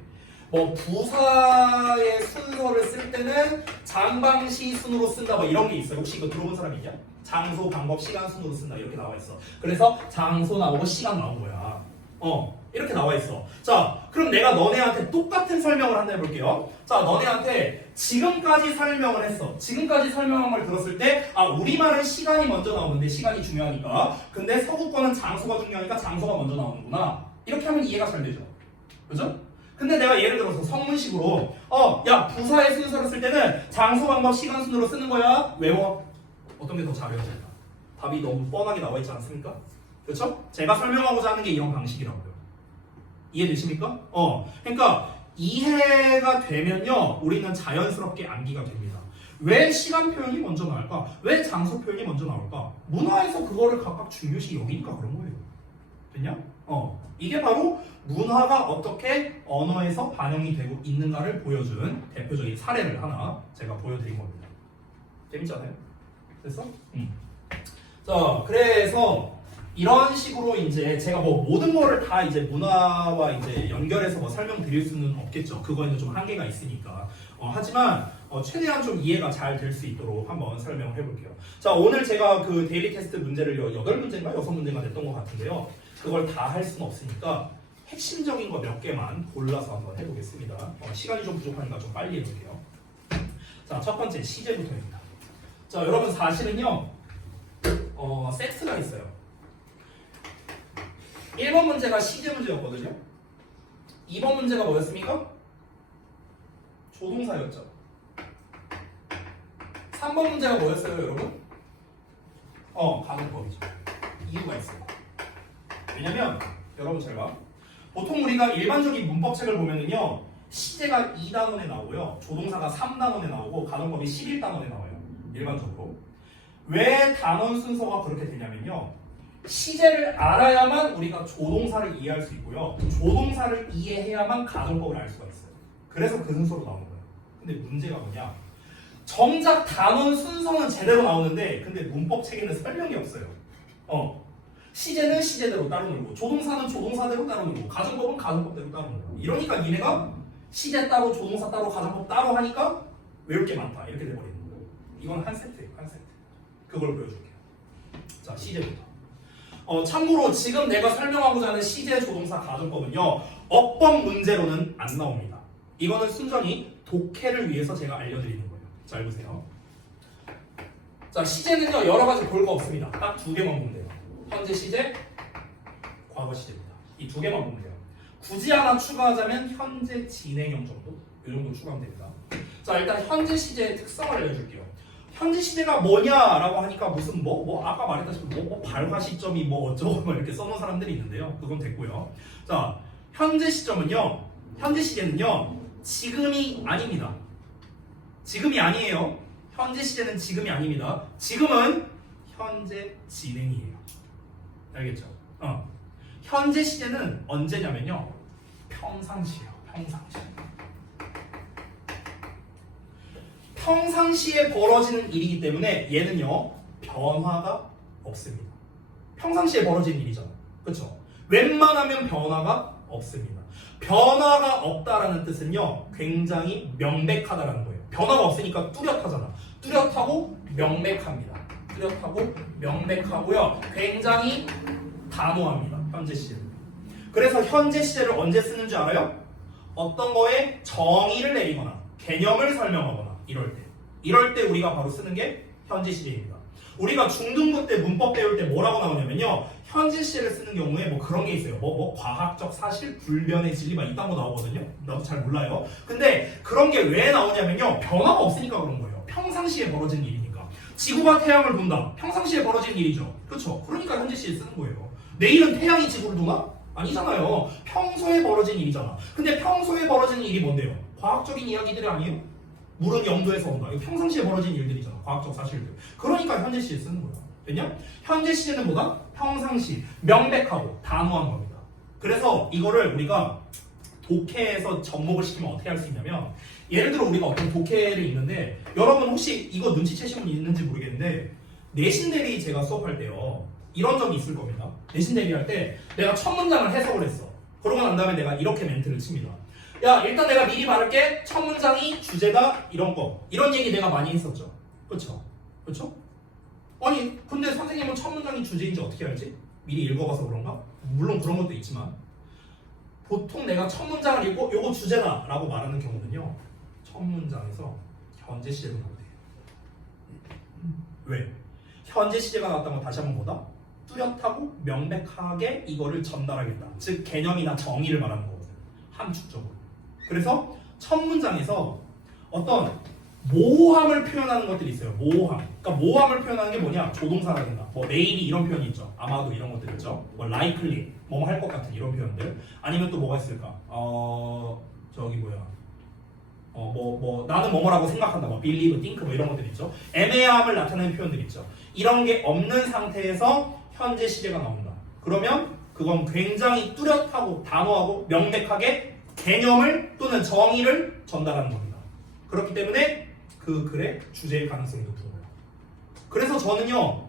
뭐 부사의 순서를 쓸 때는 장방시 순으로 쓴다 뭐 이런 게 있어요. 혹시 이거 들어본 사람 있냐? 장소, 방법, 시간 순으로 쓴다 이렇게 나와 있어. 그래서 장소 나오고 시간 나온 거야. 이렇게 나와 있어. 자, 그럼 내가 너네한테 똑같은 설명을 한다 해볼게요. 자, 너네한테 지금까지 설명을 했어. 지금까지 설명한 걸 들었을 때, 아, 우리말은 시간이 먼저 나오는데 시간이 중요하니까. 근데 서구권은 장소가 중요하니까 장소가 먼저 나오는구나. 이렇게 하면 이해가 잘 되죠. 그죠? 근데 내가 예를 들어서 성문식으로, 야, 부사의 순서를 쓸 때는 장소, 방법, 시간 순으로 쓰는 거야. 외워. 어떤 게 더 잘 외워질까? 답이 너무 뻔하게 나와 있지 않습니까? 그렇죠? 제가 설명하고자 하는 게 이런 방식이라고요. 이해되십니까? 그러니까 이해가 되면요 우리는 자연스럽게 암기가 됩니다. 왜 시간 표현이 먼저 나올까? 왜 장소 표현이 먼저 나올까? 문화에서 그거를 각각 중요시 여기니까 그런 거예요. 됐냐? 이게 바로 문화가 어떻게 언어에서 반영이 되고 있는가를 보여준 대표적인 사례를 하나 제가 보여드린 겁니다. 재밌잖아요? 됐어? 자, 그래서 이런 식으로 이제 제가 뭐 모든 거를 다 이제 문화와 이제 연결해서 뭐 설명드릴 수는 없겠죠. 그거에는 좀 한계가 있으니까. 하지만 최대한 좀 이해가 잘 될 수 있도록 한번 설명을 해볼게요. 자, 오늘 제가 그 데일리 테스트 문제를 8문제인가 6문제가 냈던 것 같은데요. 그걸 다 할 수는 없으니까 핵심적인 거 몇 개만 골라서 한번 해보겠습니다. 시간이 좀 부족하니까 좀 빨리 해볼게요. 자, 첫 번째 시제부터입니다. 자, 여러분 사실은요, 세트가 있어요. 1번 문제가 시제 문제였거든요. 2번 문제가 뭐였습니까? 조동사였죠. 3번 문제가 뭐였어요, 여러분? 가능법이죠. 이유가 있어요. 왜냐면 여러분 잘 봐. 보통 우리가 일반적인 문법책을 보면은요 시제가 2단원에 나오고요 조동사가 3단원에 나오고 가능법이 11단원에 나와요. 일반적으로. 왜 단원 순서가 그렇게 되냐면요 시제를 알아야만 우리가 조동사를 이해할 수 있고요 조동사를 이해해야만 가정법을 알 수가 있어요. 그래서 그 순서로 나오는 거예요. 근데 문제가 뭐냐, 정작 단원 순서는 제대로 나오는데 근데 문법 책에는 설명이 없어요. 시제는 시제대로 따로 놀고 조동사는 조동사대로 따로 놀고 가정법은 가정법대로 따로 놀고 이러니까 니네가 시제 따로 조동사 따로 가정법 따로 하니까 외울 게 많다 이렇게 돼버리는 거예요. 이건 한 세트예요. 한 세트. 그걸 보여줄게요. 자 시제부터. 참고로 지금 내가 설명하고자 하는 시제 조동사 가정법은요 어법 문제로는 안 나옵니다. 이거는 순전히 독해를 위해서 제가 알려드리는 거예요. 잘 보세요. 자 시제는요 여러 가지 볼 거 없습니다. 딱 두 개만 보면 돼요. 현재 시제, 과거 시제입니다. 이 두 개만 보면 돼요. 굳이 하나 추가하자면 현재 진행형 정도? 이 정도 추가하면 됩니다. 자 일단 현재 시제의 특성을 알려줄게요. 현재 시제가 뭐냐라고 하니까 무슨 아까 말했다시피 발화 시점이 어쩌고 이렇게 써놓은 사람들이 있는데요. 그건 됐고요. 자 현재 시점은요, 현재 시제는요 지금이 아닙니다. 지금이 아니에요. 현재 시제는 지금이 아닙니다. 지금은 현재 진행이에요. 알겠죠? 현재 시제는 언제냐면요 평상시예요. 평상시. 평상시에 벌어지는 일이기 때문에 얘는요 변화가 없습니다. 평상시에 벌어지는 일이잖아. 그렇죠? 웬만하면 변화가 없습니다. 변화가 없다라는 뜻은요 굉장히 명백하다라는 거예요. 변화가 없으니까 뚜렷하잖아. 뚜렷하고 명백합니다. 뚜렷하고 명백하고요 굉장히 단호합니다. 현재 시제는. 그래서 현재 시제를 언제 쓰는 줄 알아요? 어떤 거에 정의를 내리거나 개념을 설명하거나 이럴 때 우리가 바로 쓰는 게 현재 시제입니다. 우리가 중등부 때 문법 배울 때 뭐라고 나오냐면요 현재 시제를 쓰는 경우에 그런 게 있어요. 과학적 사실, 불변의 진리 이딴 거 나오거든요. 나도 잘 몰라요. 근데 그런 게 왜 나오냐면요 변화가 없으니까 그런 거예요. 평상시에 벌어진 일이니까. 지구가 태양을 돈다. 평상시에 벌어진 일이죠. 그렇죠? 그러니까 현재 시제 쓰는 거예요. 내일은 태양이 지구를 도나? 아니잖아요. 평소에 벌어진 일이잖아. 근데 평소에 벌어진 일이 뭔데요? 과학적인 이야기들이 아니에요? 물은 영도에서 온다. 이거 평상시에 벌어진 일들이잖아. 과학적 사실들. 그러니까 현재 시제 쓰는 거야. 됐냐? 현재 시제는 뭐다? 평상시, 명백하고 단호한 겁니다. 그래서 이거를 우리가 독해에서 접목을 시키면 어떻게 할 수 있냐면 예를 들어 우리가 어떤 독해를 읽는데 여러분 혹시 이거 눈치채신 분 있는지 모르겠는데 내신 대리 제가 수업할 때요 이런 적이 있을 겁니다. 내신 대리 할 때 내가 첫 문장을 해석을 했어. 그러고 난 다음에 내가 이렇게 멘트를 칩니다. 야 일단 내가 미리 말할게. 첫 문장이 주제다 이런 얘기 내가 많이 했었죠. 그렇죠? 그렇죠? 아니 근데 선생님은 첫 문장이 주제인지 어떻게 알지? 미리 읽어봐서 그런가? 물론 그런 것도 있지만 보통 내가 첫 문장을 읽고 요거 주제다 라고 말하는 경우는요 첫 문장에서 현재 시제로 나오대요. 왜? 현재 시제가 나왔다는 건 다시 한번 뭐다? 뚜렷하고 명백하게 이거를 전달하겠다. 즉 개념이나 정의를 말하는 거거든. 함축적으로. 그래서 첫 문장에서 어떤 모호함을 표현하는 것들이 있어요. 모호함. 그러니까 모호함을 표현하는 게 뭐냐? 조동사라든가 내일이 이런 표현이 있죠. 아마도 이런 것들 있죠. likely 할 것 같은 이런 표현들. 아니면 또 뭐가 있을까? 나는 뭐라고 생각한다. believe, think 이런 것들 있죠. 애매함을 나타내는 표현들 있죠. 이런 게 없는 상태에서 현재 시제가 나온다. 그러면 그건 굉장히 뚜렷하고 단호하고 명백하게 개념을 또는 정의를 전달하는 겁니다. 그렇기 때문에 그 글의 주제일 가능성이 높은 거예요. 그래서 저는요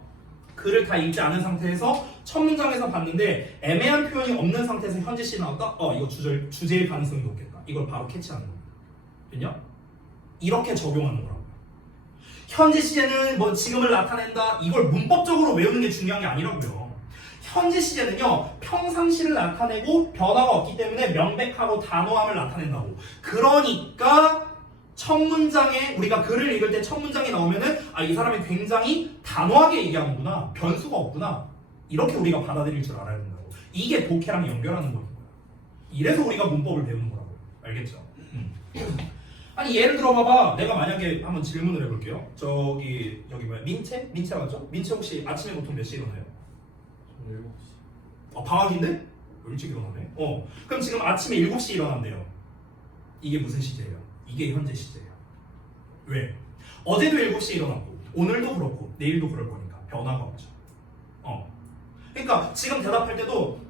글을 다 읽지 않은 상태에서 첫 문장에서 봤는데 애매한 표현이 없는 상태에서 현재 시제 나왔다? 이거 주제일 가능성이 높겠다. 이걸 바로 캐치하는 겁니다. 됐냐? 이렇게 적용하는 거라고요. 현재 시제는 지금을 나타낸다. 이걸 문법적으로 외우는 게 중요한 게 아니라고요. 현재 시제는요 평상시를 나타내고 변화가 없기 때문에 명백하고 단호함을 나타낸다고. 그러니까 첫 문장에 우리가 글을 읽을 때 첫 문장이 나오면은 이 사람이 굉장히 단호하게 얘기하는구나. 변수가 없구나. 이렇게 우리가 받아들일 줄 알아야 된다고. 이게 독해랑 연결하는 거예요. 이래서 우리가 문법을 배우는 거라고요. 알겠죠? 아니 예를 들어 봐봐. 내가 만약에 한번 질문을 해볼게요. 여기 민채? 민채 맞죠? 민채 혹시 아침에 보통 몇 시에 일어나요? 7시. 방학인데? 일찍 일어나네. 그럼 지금 아침에 7시에 일어난대요. 이게 무슨 시제예요? 이게 현재 시제예요. 왜? 어제도 7시에 일어났고 오늘도 그렇고 내일도 그럴 거니까 변화가 없죠. 그러니까 지금 대답할 때도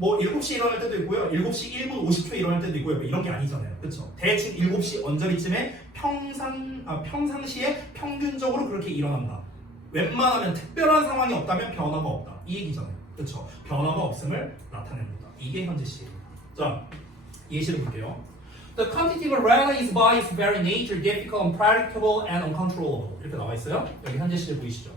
7시에 일어날 때도 있고요. 7시 1분 50초에 일어날 때도 있고요. 이런 게 아니잖아요. 그렇죠? 대충 7시 언저리쯤에 평상시에 평균적으로 그렇게 일어난다. 웬만하면 특별한 상황이 없다면 변화가 없다. 이 얘기잖아요. 그렇죠? 변화가 없음을 나타냅니다. 이게 현재 시제입니다. 자, 예시를 볼게요. The quantitative reality is by its very nature difficult, unpredictable, and uncontrollable. 이렇게 나와 있어요. 여기 현재 시제 보이시죠?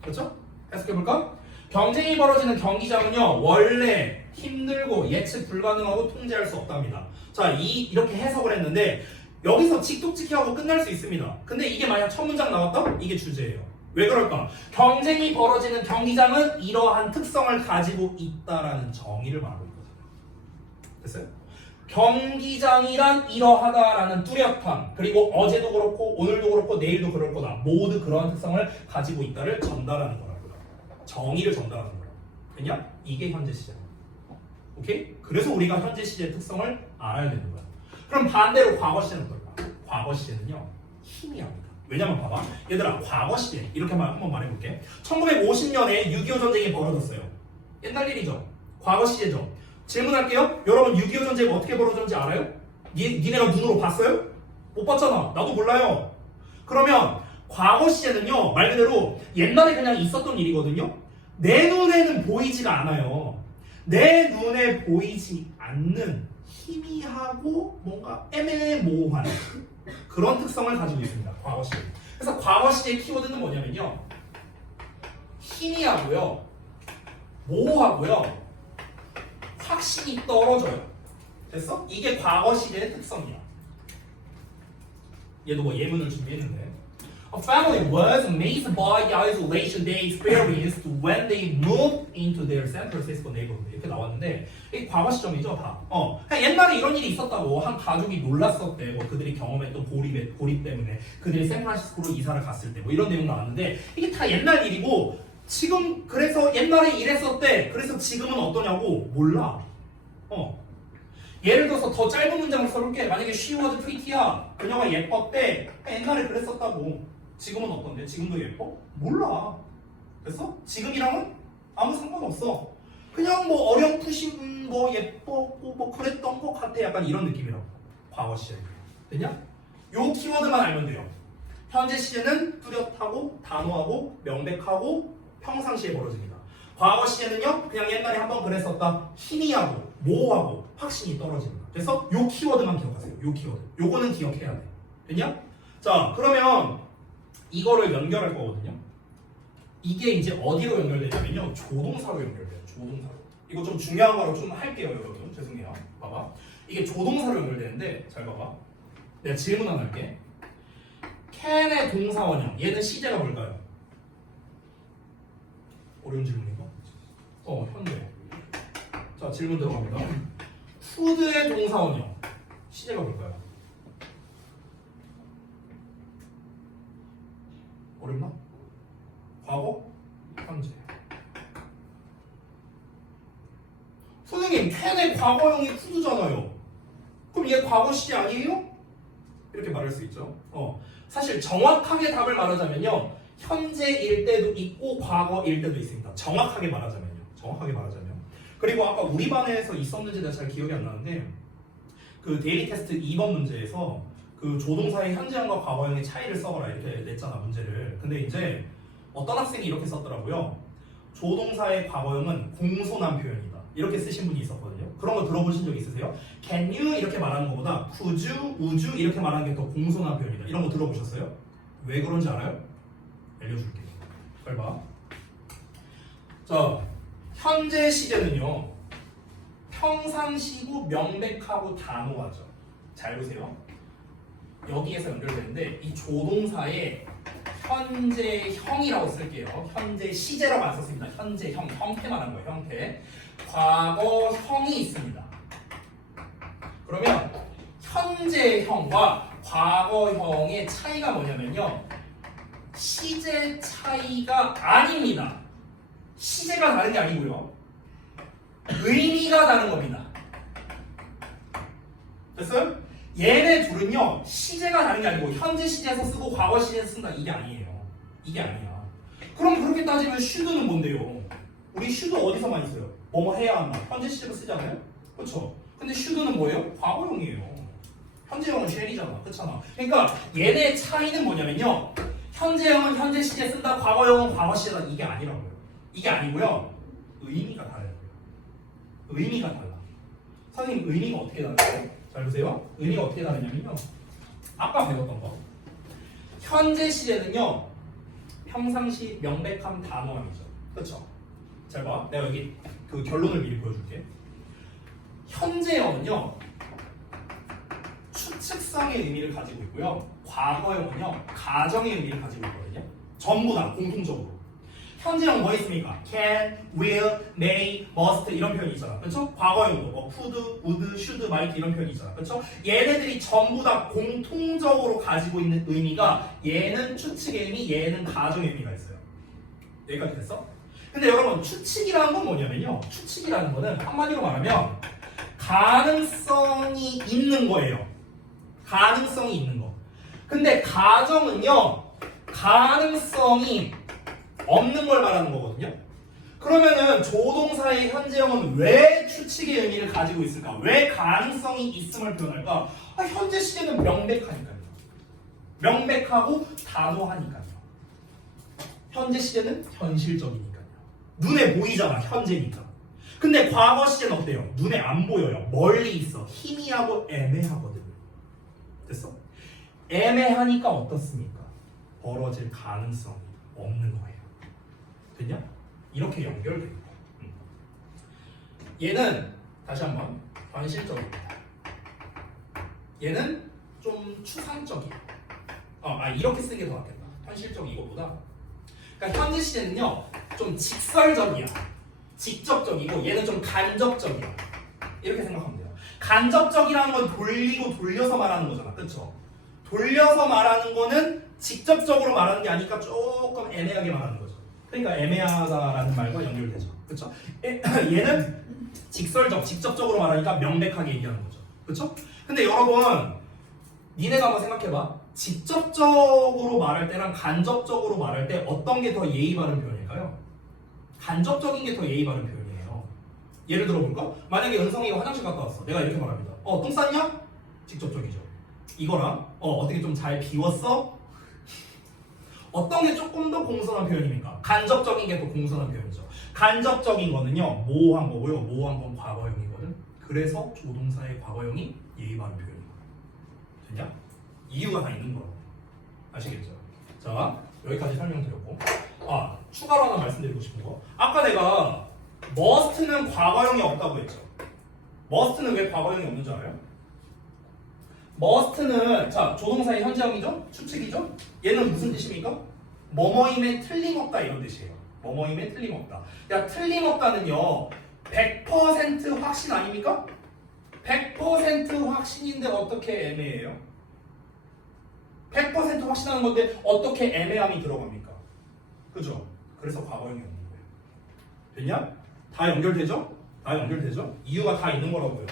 그렇죠? 해석해 볼까? 경쟁이 벌어지는 경기장은요 원래 힘들고 예측 불가능하고 통제할 수 없답니다. 자, 이렇게 해석을 했는데 여기서 직독직해하고 끝날 수 있습니다. 근데 이게 만약 첫 문장 나왔다? 이게 주제예요. 왜 그럴까? 경쟁이 벌어지는 경기장은 이러한 특성을 가지고 있다라는 정의를 말하고 있거든요. 됐어요? 경기장이란 이러하다라는 뚜렷함, 그리고 어제도 그렇고 오늘도 그렇고 내일도 그럴 거다, 모두 그러한 특성을 가지고 있다를 전달하는 거라고요. 정의를 전달하는 거라고. 됐냐? 이게 현재 시제입니다. 오케이? 그래서 우리가 현재 시제의 특성을 알아야 되는 거야. 그럼 반대로 과거 시제는 어떨까? 과거 시제는요 희미합니다. 왜냐면 봐봐, 얘들아, 과거 시제 이렇게 한번 말해볼게. 1950년에 6.25 전쟁이 벌어졌어요. 옛날 일이죠. 과거 시제죠. 질문할게요. 여러분 6.25 전쟁이 어떻게 벌어졌는지 알아요? 니네가 눈으로 봤어요? 못 봤잖아. 나도 몰라요. 그러면 과거 시제는요 말 그대로 옛날에 그냥 있었던 일이거든요. 내 눈에는 보이지가 않아요. 내 눈에 보이지 않는 희미하고 뭔가 애매모호한 그런 특성을 가지고 있습니다. 과거 시제. 그래서 과거 시제의 키워드는 뭐냐면요 희미하고요, 모호하고요, 확신이 떨어져요. 됐어? 이게 과거 시제의 특성이야. 얘도 뭐 예문을 준비했는데, A family was amazed by the isolation they experienced when they moved into their San Francisco neighborhood. 이렇게 나왔는데 이게 과거 시점이죠, 다. 그냥 옛날에 이런 일이 있었다고 한 가족이 놀랐었대. 뭐 그들이 경험했던 고립 때문에 그들이 샌프란시스코로 이사를 갔을 때 뭐 이런 내용 나왔는데 이게 다 옛날 일이고 지금 그래서 옛날에 이랬었대. 그래서 지금은 어떠냐고 몰라. 예를 들어서 더 짧은 문장을 써볼게. 만약에 she was pretty야. 그녀가 예뻤대. 옛날에 그랬었다고. 지금은 어떤데? 지금도 예뻐? 몰라. 됐어? 지금이랑은 아무 상관없어. 그냥 뭐 어렴풋이 뭐 예뻤고 뭐 그랬던 것 같아. 약간 이런 느낌이라고. 과거 시제. 됐냐? 요 키워드만 알면 돼요. 현재 시제는 뚜렷하고 단호하고 명백하고 평상시에 벌어집니다. 과거 시제는요 그냥 옛날에 한번 그랬었다. 희미하고 모호하고 확신이 떨어집니다. 그래서 요 키워드만 기억하세요. 요 키워드. 요거는 기억해야 돼. 됐냐? 자, 그러면 이거를 연결할 거거든요. 이게 이제 어디로 연결되냐면요 조동사로 연결돼요. 조동사로. 이거 좀 중요한 거로 좀 할게요, 여러분. 죄송해요. 봐봐. 이게 조동사로 연결되는데 잘 봐봐. 내가 질문 하나 할게. can의 동사 원형. 얘는 시제가 뭘까요? 어려운 질문인가? 현재. 자, 질문 들어갑니다. 푸드의 동사 원형. 시제가 뭘까요? 어렵나? 과거? 현재. 선생님, 캔의 과거형이 푸드잖아요. 그럼 얘 과거 시제 아니에요? 이렇게 말할 수 있죠. 사실 정확하게 답을 말하자면요. 현재일 때도 있고 과거일 때도 있습니다. 정확하게 말하자면요. 정확하게 말하자면. 그리고 아까 우리 반에서 있었는지 내가 잘 기억이 안 나는데 그 데일리 테스트 2번 문제에서 그 조동사의 현재형과 과거형의 차이를 써봐라 이렇게 냈잖아, 문제를. 근데 이제 어떤 학생이 이렇게 썼더라고요. 조동사의 과거형은 공손한 표현이다. 이렇게 쓰신 분이 있었거든요. 그런 거 들어보신 적 있으세요? Can you 이렇게 말하는 것보다 could you, would you 이렇게 말하는 게 더 공손한 표현이다. 이런 거 들어보셨어요? 왜 그런지 알아요? 알려줄게요. 잘 봐. 자, 현재 시제는요. 평상시고 명백하고 단호하죠. 잘 보세요. 여기에서 연결되는데 이 조동사에 현재형이라고 쓸게요. 현재 시제라고 안 썼습니다. 현재형, 형태만 한 거예요. 형태. 과거형이 있습니다. 그러면 현재형과 과거형의 차이가 뭐냐면요. 시제 차이가 아닙니다. 시제가 다른 게 아니고요. 의미가 다른 겁니다. 됐어요? 얘네 둘은요 시제가 다른 게 아니고 현재 시제에서 쓰고 과거 시제에서 쓴다 이게 아니에요. 이게 아니야. 그럼 그렇게 따지면 should는 뭔데요? 우리 should 어디서만 있어요? 뭐뭐 해야 한다. 현재 시제로 쓰잖아요. 그렇죠? 근데 should는 뭐예요? 과거형이에요. 현재형은 shall이잖아. 그렇잖아. 그러니까 얘네 차이는 뭐냐면요. 현재형은 현재 시제 쓴다. 과거형은 과거 시제다. 이게 아니라고요. 이게 아니고요. 의미가 달라요. 의미가 달라. 선생님 의미가 어떻게 다르죠? 잘 보세요. 의미가 어떻게 다르냐면요. 아까 배웠던 거. 현재 시제는요. 평상시 명백한 단호함이죠. 그렇죠? 잘 봐. 내가 여기 그 결론을 미리 보여줄게. 현재형은요. 추측성의 의미를 가지고 있고요. 과거형은요. 가정의 의미를 가지고 있거든요. 전부 다 공통적으로. 현재형 뭐 있습니까? can, will, may, must 이런 표현이 있잖아. 그렇죠? 과거형도 뭐 could, would, should, might 이런 표현이 있잖아. 그렇죠? 얘네들이 전부 다 공통적으로 가지고 있는 의미가 얘는 추측의 의미, 얘는 가정의 의미가 있어요. 여기까지 됐어? 근데 여러분 추측이라는 건 뭐냐면요. 추측이라는 거는 한마디로 말하면 가능성이 있는 거예요. 가능성이 있는 거. 근데 가정은요. 가능성이 없는 걸 말하는 거거든요. 그러면은 조동사의 현재형은 왜 추측의 의미를 가지고 있을까? 왜 가능성이 있음을 표현할까? 현재 시제는 명백하니까요. 명백하고 단호하니까요. 현재 시제는 현실적이니까요. 눈에 보이잖아, 현재니까. 근데 과거 시제는 어때요? 눈에 안 보여요. 멀리 있어. 희미하고 애매하거든요. 됐어? 애매하니까 어떻습니까? 벌어질 가능성이 없는 거예요. 됐냐? 이렇게 연결돼요. 얘는 다시 한번 현실적입니다. 얘는 좀 추상적이에요. 이렇게 쓰는 게 더 낫겠다. 현실적 이거보다. 그러니까 현재 시제는요 좀 직설적이야. 직접적이고 얘는 좀 간접적이야. 이렇게 생각하면 돼요. 간접적이라는 건 돌리고 돌려서 말하는 거잖아. 그쵸? 돌려서 말하는 거는 직접적으로 말하는 게 아니까 조금 애매하게 말하는 거죠. 그러니까 애매하다라는 말과 연결되죠. 그렇죠? 얘는 직설적, 직접적으로 말하니까 명백하게 얘기하는 거죠. 그렇죠? 근데 여러분, 니네가 한번 생각해봐. 직접적으로 말할 때랑 간접적으로 말할 때 어떤 게 더 예의 바른 표현일까요? 간접적인 게 더 예의 바른 표현이에요. 예를 들어볼까? 만약에 은성이가 화장실 갔다 왔어. 내가 이렇게 말합니다. 똥 쌌냐? 직접적이죠. 이거랑 어떻게 좀 잘 비웠어? 어떤 게 조금 더 공손한 표현입니까? 간접적인 게 더 공손한 표현이죠. 간접적인 거는요, 모호한 거고요. 모호한 건 과거형이거든. 그래서 조동사의 과거형이 예의 바른 표현이에요. 됐냐? 이유가 다 있는 거라고. 아시겠죠? 자, 여기까지 설명드렸고. 추가로 하나 말씀드리고 싶은 거. 아까 내가 must는 과거형이 없다고 했죠. must는 왜 과거형이 없는 줄 알아요? must는 자 조동사의 현재형이죠? 추측이죠? 얘는 무슨 뜻입니까? 뭐뭐임에 틀림없다 이런 뜻이에요. 뭐뭐임에 틀림없다. 야 틀림없다는요 100% 확신 아닙니까? 100% 확신인데 어떻게 애매해요? 100% 확신하는 건데 어떻게 애매함이 들어갑니까? 그죠? 그래서 과거형이 없는 거예요. 됐냐? 다 연결되죠? 다 연결되죠? 이유가 다 있는 거라고요.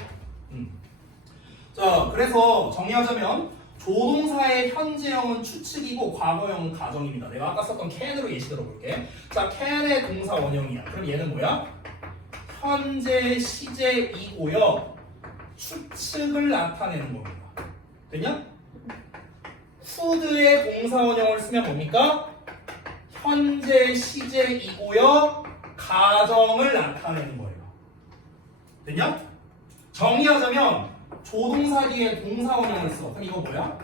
자, 그래서 정리하자면 조동사의 현재형은 추측이고 과거형은 가정입니다. 내가 아까 썼던 can으로 예시 들어볼게. 자, can의 동사 원형이야. 그럼 얘는 뭐야? 현재 시제이고요. 추측을 나타내는 겁니다. 됐냐? could의 동사 원형을 쓰면 뭡니까? 현재 시제이고요. 가정을 나타내는 거예요. 됐냐? 정리하자면 조동사 뒤에 동사 원형을 써. 그럼 이거 뭐야?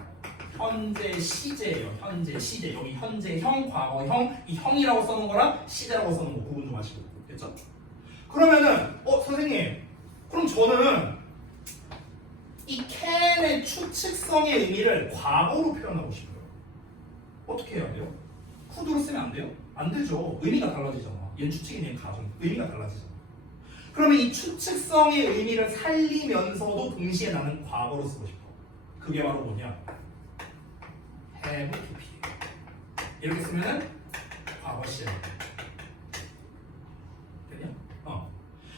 현재 시제예요. 현재 시제. 여기 현재형, 과거형. 이 형이라고 써놓은 거랑 시제라고 써놓은 거 구분 좀 하시고. 됐죠? 그러면은 선생님 그럼 저는 이 can의 추측성의 의미를 과거로 표현하고 싶어요. 어떻게 해야 돼요? could로 쓰면 안 돼요? 안 되죠. 의미가 달라지잖아. 얘는 추측이 얘는 가정. 의미가 달라지잖아. 그러면 이 추측성의 의미를 살리면서도 동시에 나는 과거로 쓰고 싶어. 그게 바로 뭐냐? have to be. 이렇게 쓰면은 과거 시제. 됐냐?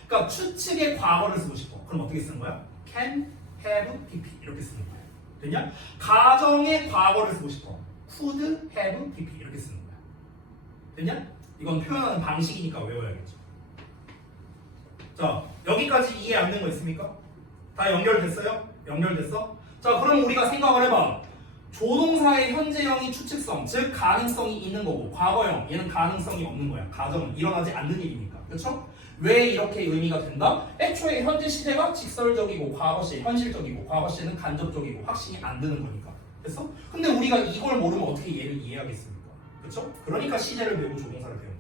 그러니까 추측의 과거를 쓰고 싶어. 그럼 어떻게 쓰는 거야? can, have, pp 이렇게 쓰는 거야. 됐냐? 가정의 과거를 쓰고 싶어. could, have, pp 이렇게 쓰는 거야. 됐냐? 이건 표현하는 방식이니까 외워야겠죠. 자, 여기까지 이해 안 되는 거 있습니까? 다 연결됐어요? 연결됐어? 자, 그럼 우리가 생각을 해봐. 조동사의 현재형이 추측성, 즉 가능성이 있는 거고 과거형, 얘는 가능성이 없는 거야. 가정은 일어나지 않는 일이니까. 그렇죠? 왜 이렇게 의미가 된다? 애초에 현재 시제가 직설적이고 과거 시, 현실적이고 과거 시는 간접적이고 확신이 안 드는 거니까. 됐어? 근데 우리가 이걸 모르면 어떻게 얘를 이해하겠습니까? 그렇죠? 그러니까 시제를 배우고 조동사를 배우는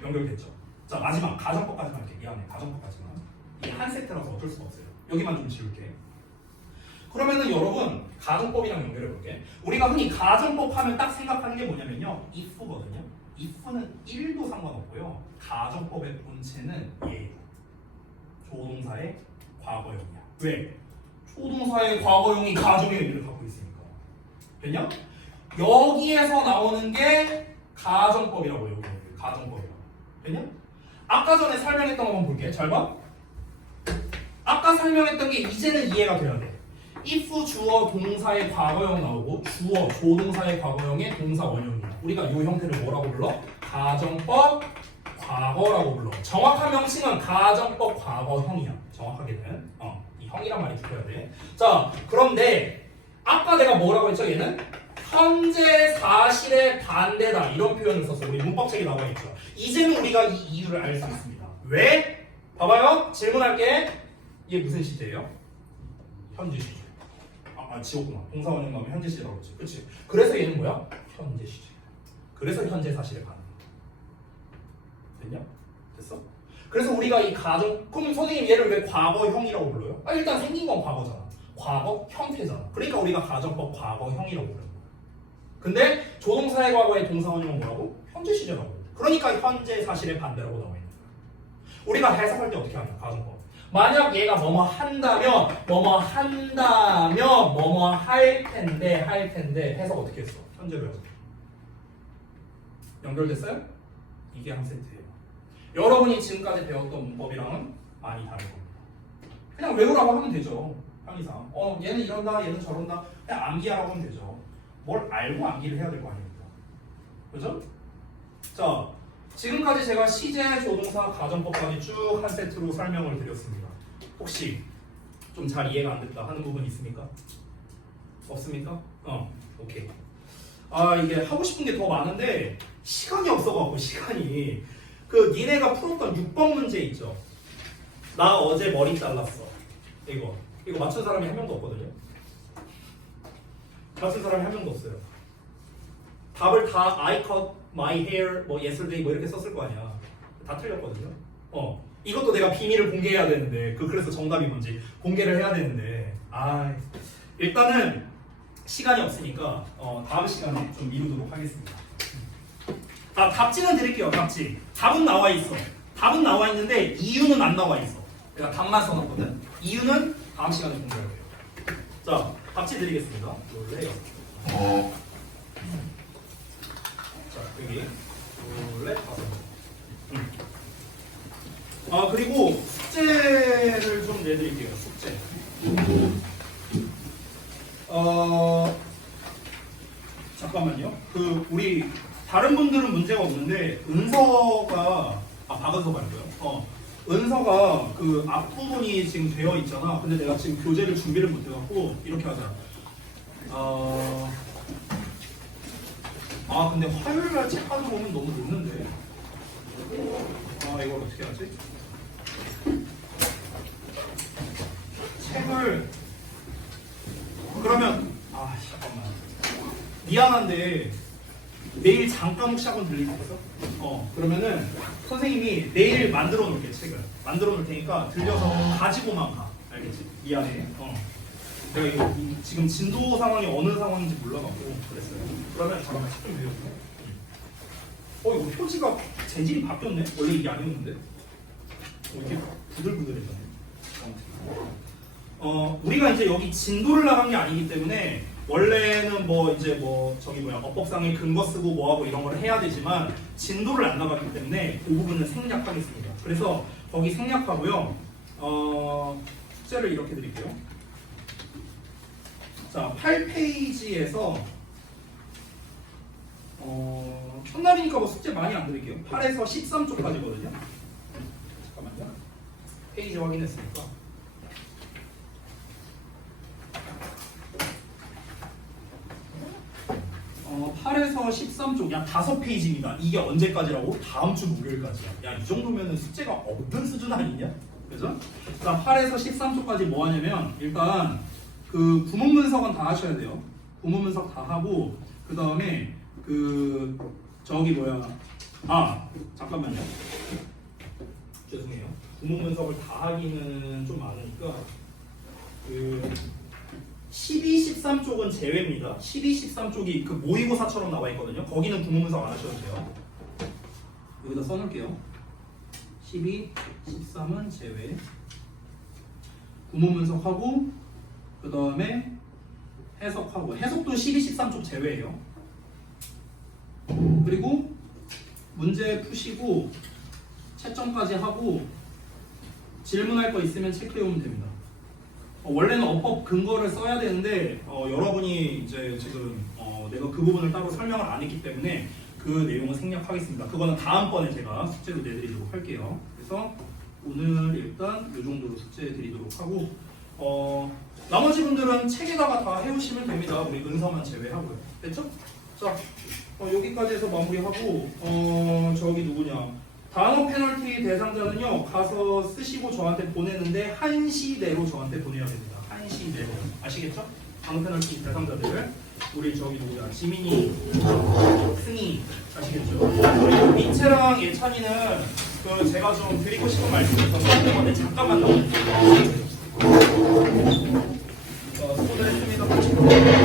거. 연결됐죠? 자, 마지막 가정법까지만 할게. 미안해. 가정법까지만. 이게 한 세트라서 어쩔 수가 없어요. 여기만 좀 지울게. 그러면은 여러분 가정법이랑 연결해 볼게. 우리가 흔히 가정법 하면 딱 생각하는 게 뭐냐면요. if거든요. if는 1도 상관없고요. 가정법의 본체는 얘예요. 조동사의 과거형이야. 왜? 조동사의 과거형이 가정의 의미를 갖고 있으니까. 됐냐? 여기에서 나오는 게 가정법이라고 여기 가정법이라고. 됐냐? 아까 전에 설명했던 거 한번 볼게. 잘 봐. 아까 설명했던 게 이제는 이해가 돼야 돼. if 주어 동사의 과거형 나오고 주어 조동사의 과거형의 동사 원형이야. 우리가 이 형태를 뭐라고 불러? 가정법 과거라고 불러. 정확한 명칭은 가정법 과거형이야. 정확하게는 이 형이란 말이 붙어야 돼. 자, 그런데 아까 내가 뭐라고 했죠? 얘는 현재 사실의 반대다 이런 표현을 썼어. 우리 문법책에 나와 있죠. 이제는 우리가 이 이유를 알 수 있습니다. 왜? 봐봐요. 질문할게. 이게 무슨 시제예요? 현재 시제. 지웠구나. 동사 원형 나오면 현재 시제라고 했지. 그렇지. 그래서 얘는 뭐야? 현재 시제. 그래서 현재 사실에 반응. 됐냐? 됐어? 그래서 우리가 이 가정 그럼 선생님 얘를 왜 과거형이라고 불러요? 일단 생긴 건 과거잖아. 과거 형태잖아. 그러니까 우리가 가정법 과거형이라고 부르는 거야. 근데 조동사의 과거의 동사 원형은 뭐라고? 현재 시제라고. 그러니까 현재 사실의 반대라고 나와 있는 거야. 우리가 해석할 때 어떻게 하냐? 가정법. 만약 얘가 뭐뭐 한다면 뭐뭐 할 텐데 해석 어떻게 했어? 현재로 해석. 연결됐어요? 이게 한 세트예요. 여러분이 지금까지 배웠던 문법이랑은 많이 다른 겁니다. 그냥 외우라고 하면 되죠. 편의상. 얘는 이런다, 얘는 저런다. 그냥 암기하라고 하면 되죠. 뭘 알고 암기를 해야 될 거 아닙니까? 그죠? 자, 지금까지 제가 시제, 조동사, 가정법까지 쭉 한 세트로 설명을 드렸습니다. 혹시 좀 잘 이해가 안 됐다 하는 부분 있습니까? 없습니까? 오케이. 이게 하고 싶은 게 더 많은데 시간이 없어갖고 시간이 니네가 풀었던 6번 문제 있죠? 나 어제 머리 잘랐어. 이거 맞춘 사람이 한 명도 없거든요. 맞춘 사람이 한 명도 없어요. 답을 다 I cut my hair yesterday 이렇게 썼을 거 아니야. 다 틀렸거든요. 이것도 내가 비밀을 공개해야 되는데 그래서 정답이 뭔지 공개를 해야 되는데 일단은 시간이 없으니까 다음 시간에 좀 미루도록 하겠습니다. 답지는 드릴게요. 답지. 답은 나와 있어. 답은 나와 있는데 이유는 안 나와 있어. 내가 답만 써놨거든. 이유는 다음 시간에 공개할게요. 자, 답지 드리겠습니다. 원래 자, 여기 원래 5. 그리고 숙제를 좀 내드릴게요. 숙제. 잠깐만요. 우리 다른 분들은 문제가 없는데 은서가 박은서 말고요. 은서가 앞부분이 지금 되어 있잖아. 근데 내가 지금 교재를 준비를 못 해갖고 이렇게 하자. 근데 화요일날 책하는 보면 너무 늦는데. 이걸 어떻게 하지? 책을 그러면 잠깐만. 미안한데 내일 잠깐 혹시 한번 들릴 수 있어? 그러면은 선생님이 내일 만들어 놓을게. 책을 만들어 놓을 테니까 들려서 가지고만 가. 알겠지? 미안해. 내가 이거 지금 진도 상황이 어느 상황인지 몰라갖고 그랬어요. 그러면 잠깐만 책 좀 배워줘. 이거 표지가 재질이 바뀌었네? 원래 이게 아니었는데? 이렇게 부들부들해졌네. 우리가 이제 여기 진도를 나간 게 아니기 때문에 원래는 법법상의 근거 쓰고 뭐하고 이런 걸 해야 되지만 진도를 안 나갔기 때문에 그 부분은 생략하겠습니다. 그래서 거기 생략하고요. 숙제를 이렇게 드릴게요. 자, 8페이지에서 첫날이니까 숙제 많이 안 드릴게요. 8에서 13쪽까지거든요. 잠깐만요. 페이지 확인했으니까. 8 8에서 13쪽 약 5페이지입니다. 이게 언제까지라고? 다음 주 목요일까지야. 야, 이 정도면은 숙제가 없는 수준 아니냐? 그죠? 자, 8에서 13쪽까지 뭐 하냐면 일단 그 구문 분석은 다 하셔야 돼요. 구문 분석 다 하고 그 다음에 그 저기 뭐야? 아, 잠깐만요. 죄송해요. 구문 분석을 다 하기는 좀 많으니까 그 12, 13쪽은 제외입니다. 12, 13쪽이 그 모의고사처럼 나와 있거든요. 거기는 구문 분석 안 하셔도 돼요. 여기다 써놓을게요. 12, 13은 제외. 구문 분석하고 그 다음에 해석하고 해석도 12, 13쪽 제외예요. 그리고 문제 푸시고 채점까지 하고 질문할 거 있으면 체크해오면 됩니다. 원래는 어법 근거를 써야 되는데 여러분이 이제 지금 내가 그 부분을 따로 설명을 안 했기 때문에 그 내용은 생략하겠습니다. 그거는 다음번에 제가 숙제로 내드리도록 할게요. 그래서 오늘 일단 이 정도로 숙제 드리도록 하고 나머지 분들은 책에다가 다 해오시면 됩니다. 우리 은서만 제외하고요. 됐죠? 자, 여기까지 해서 마무리하고 저기 누구냐? 단어 페널티 대상자는요 가서 쓰시고 저한테 보내는데 1시 내로 저한테 보내야 됩니다. 1시 내로 아시겠죠? 단어 페널티 대상자들 우리 저기 누구야? 지민이, 승희 아시겠죠? 그리고 민채랑 예찬이는 그 제가 좀 드리고 싶은 말씀이 있어서 하는 건데 잠깐만 나와주세요. 수고들 했습니다.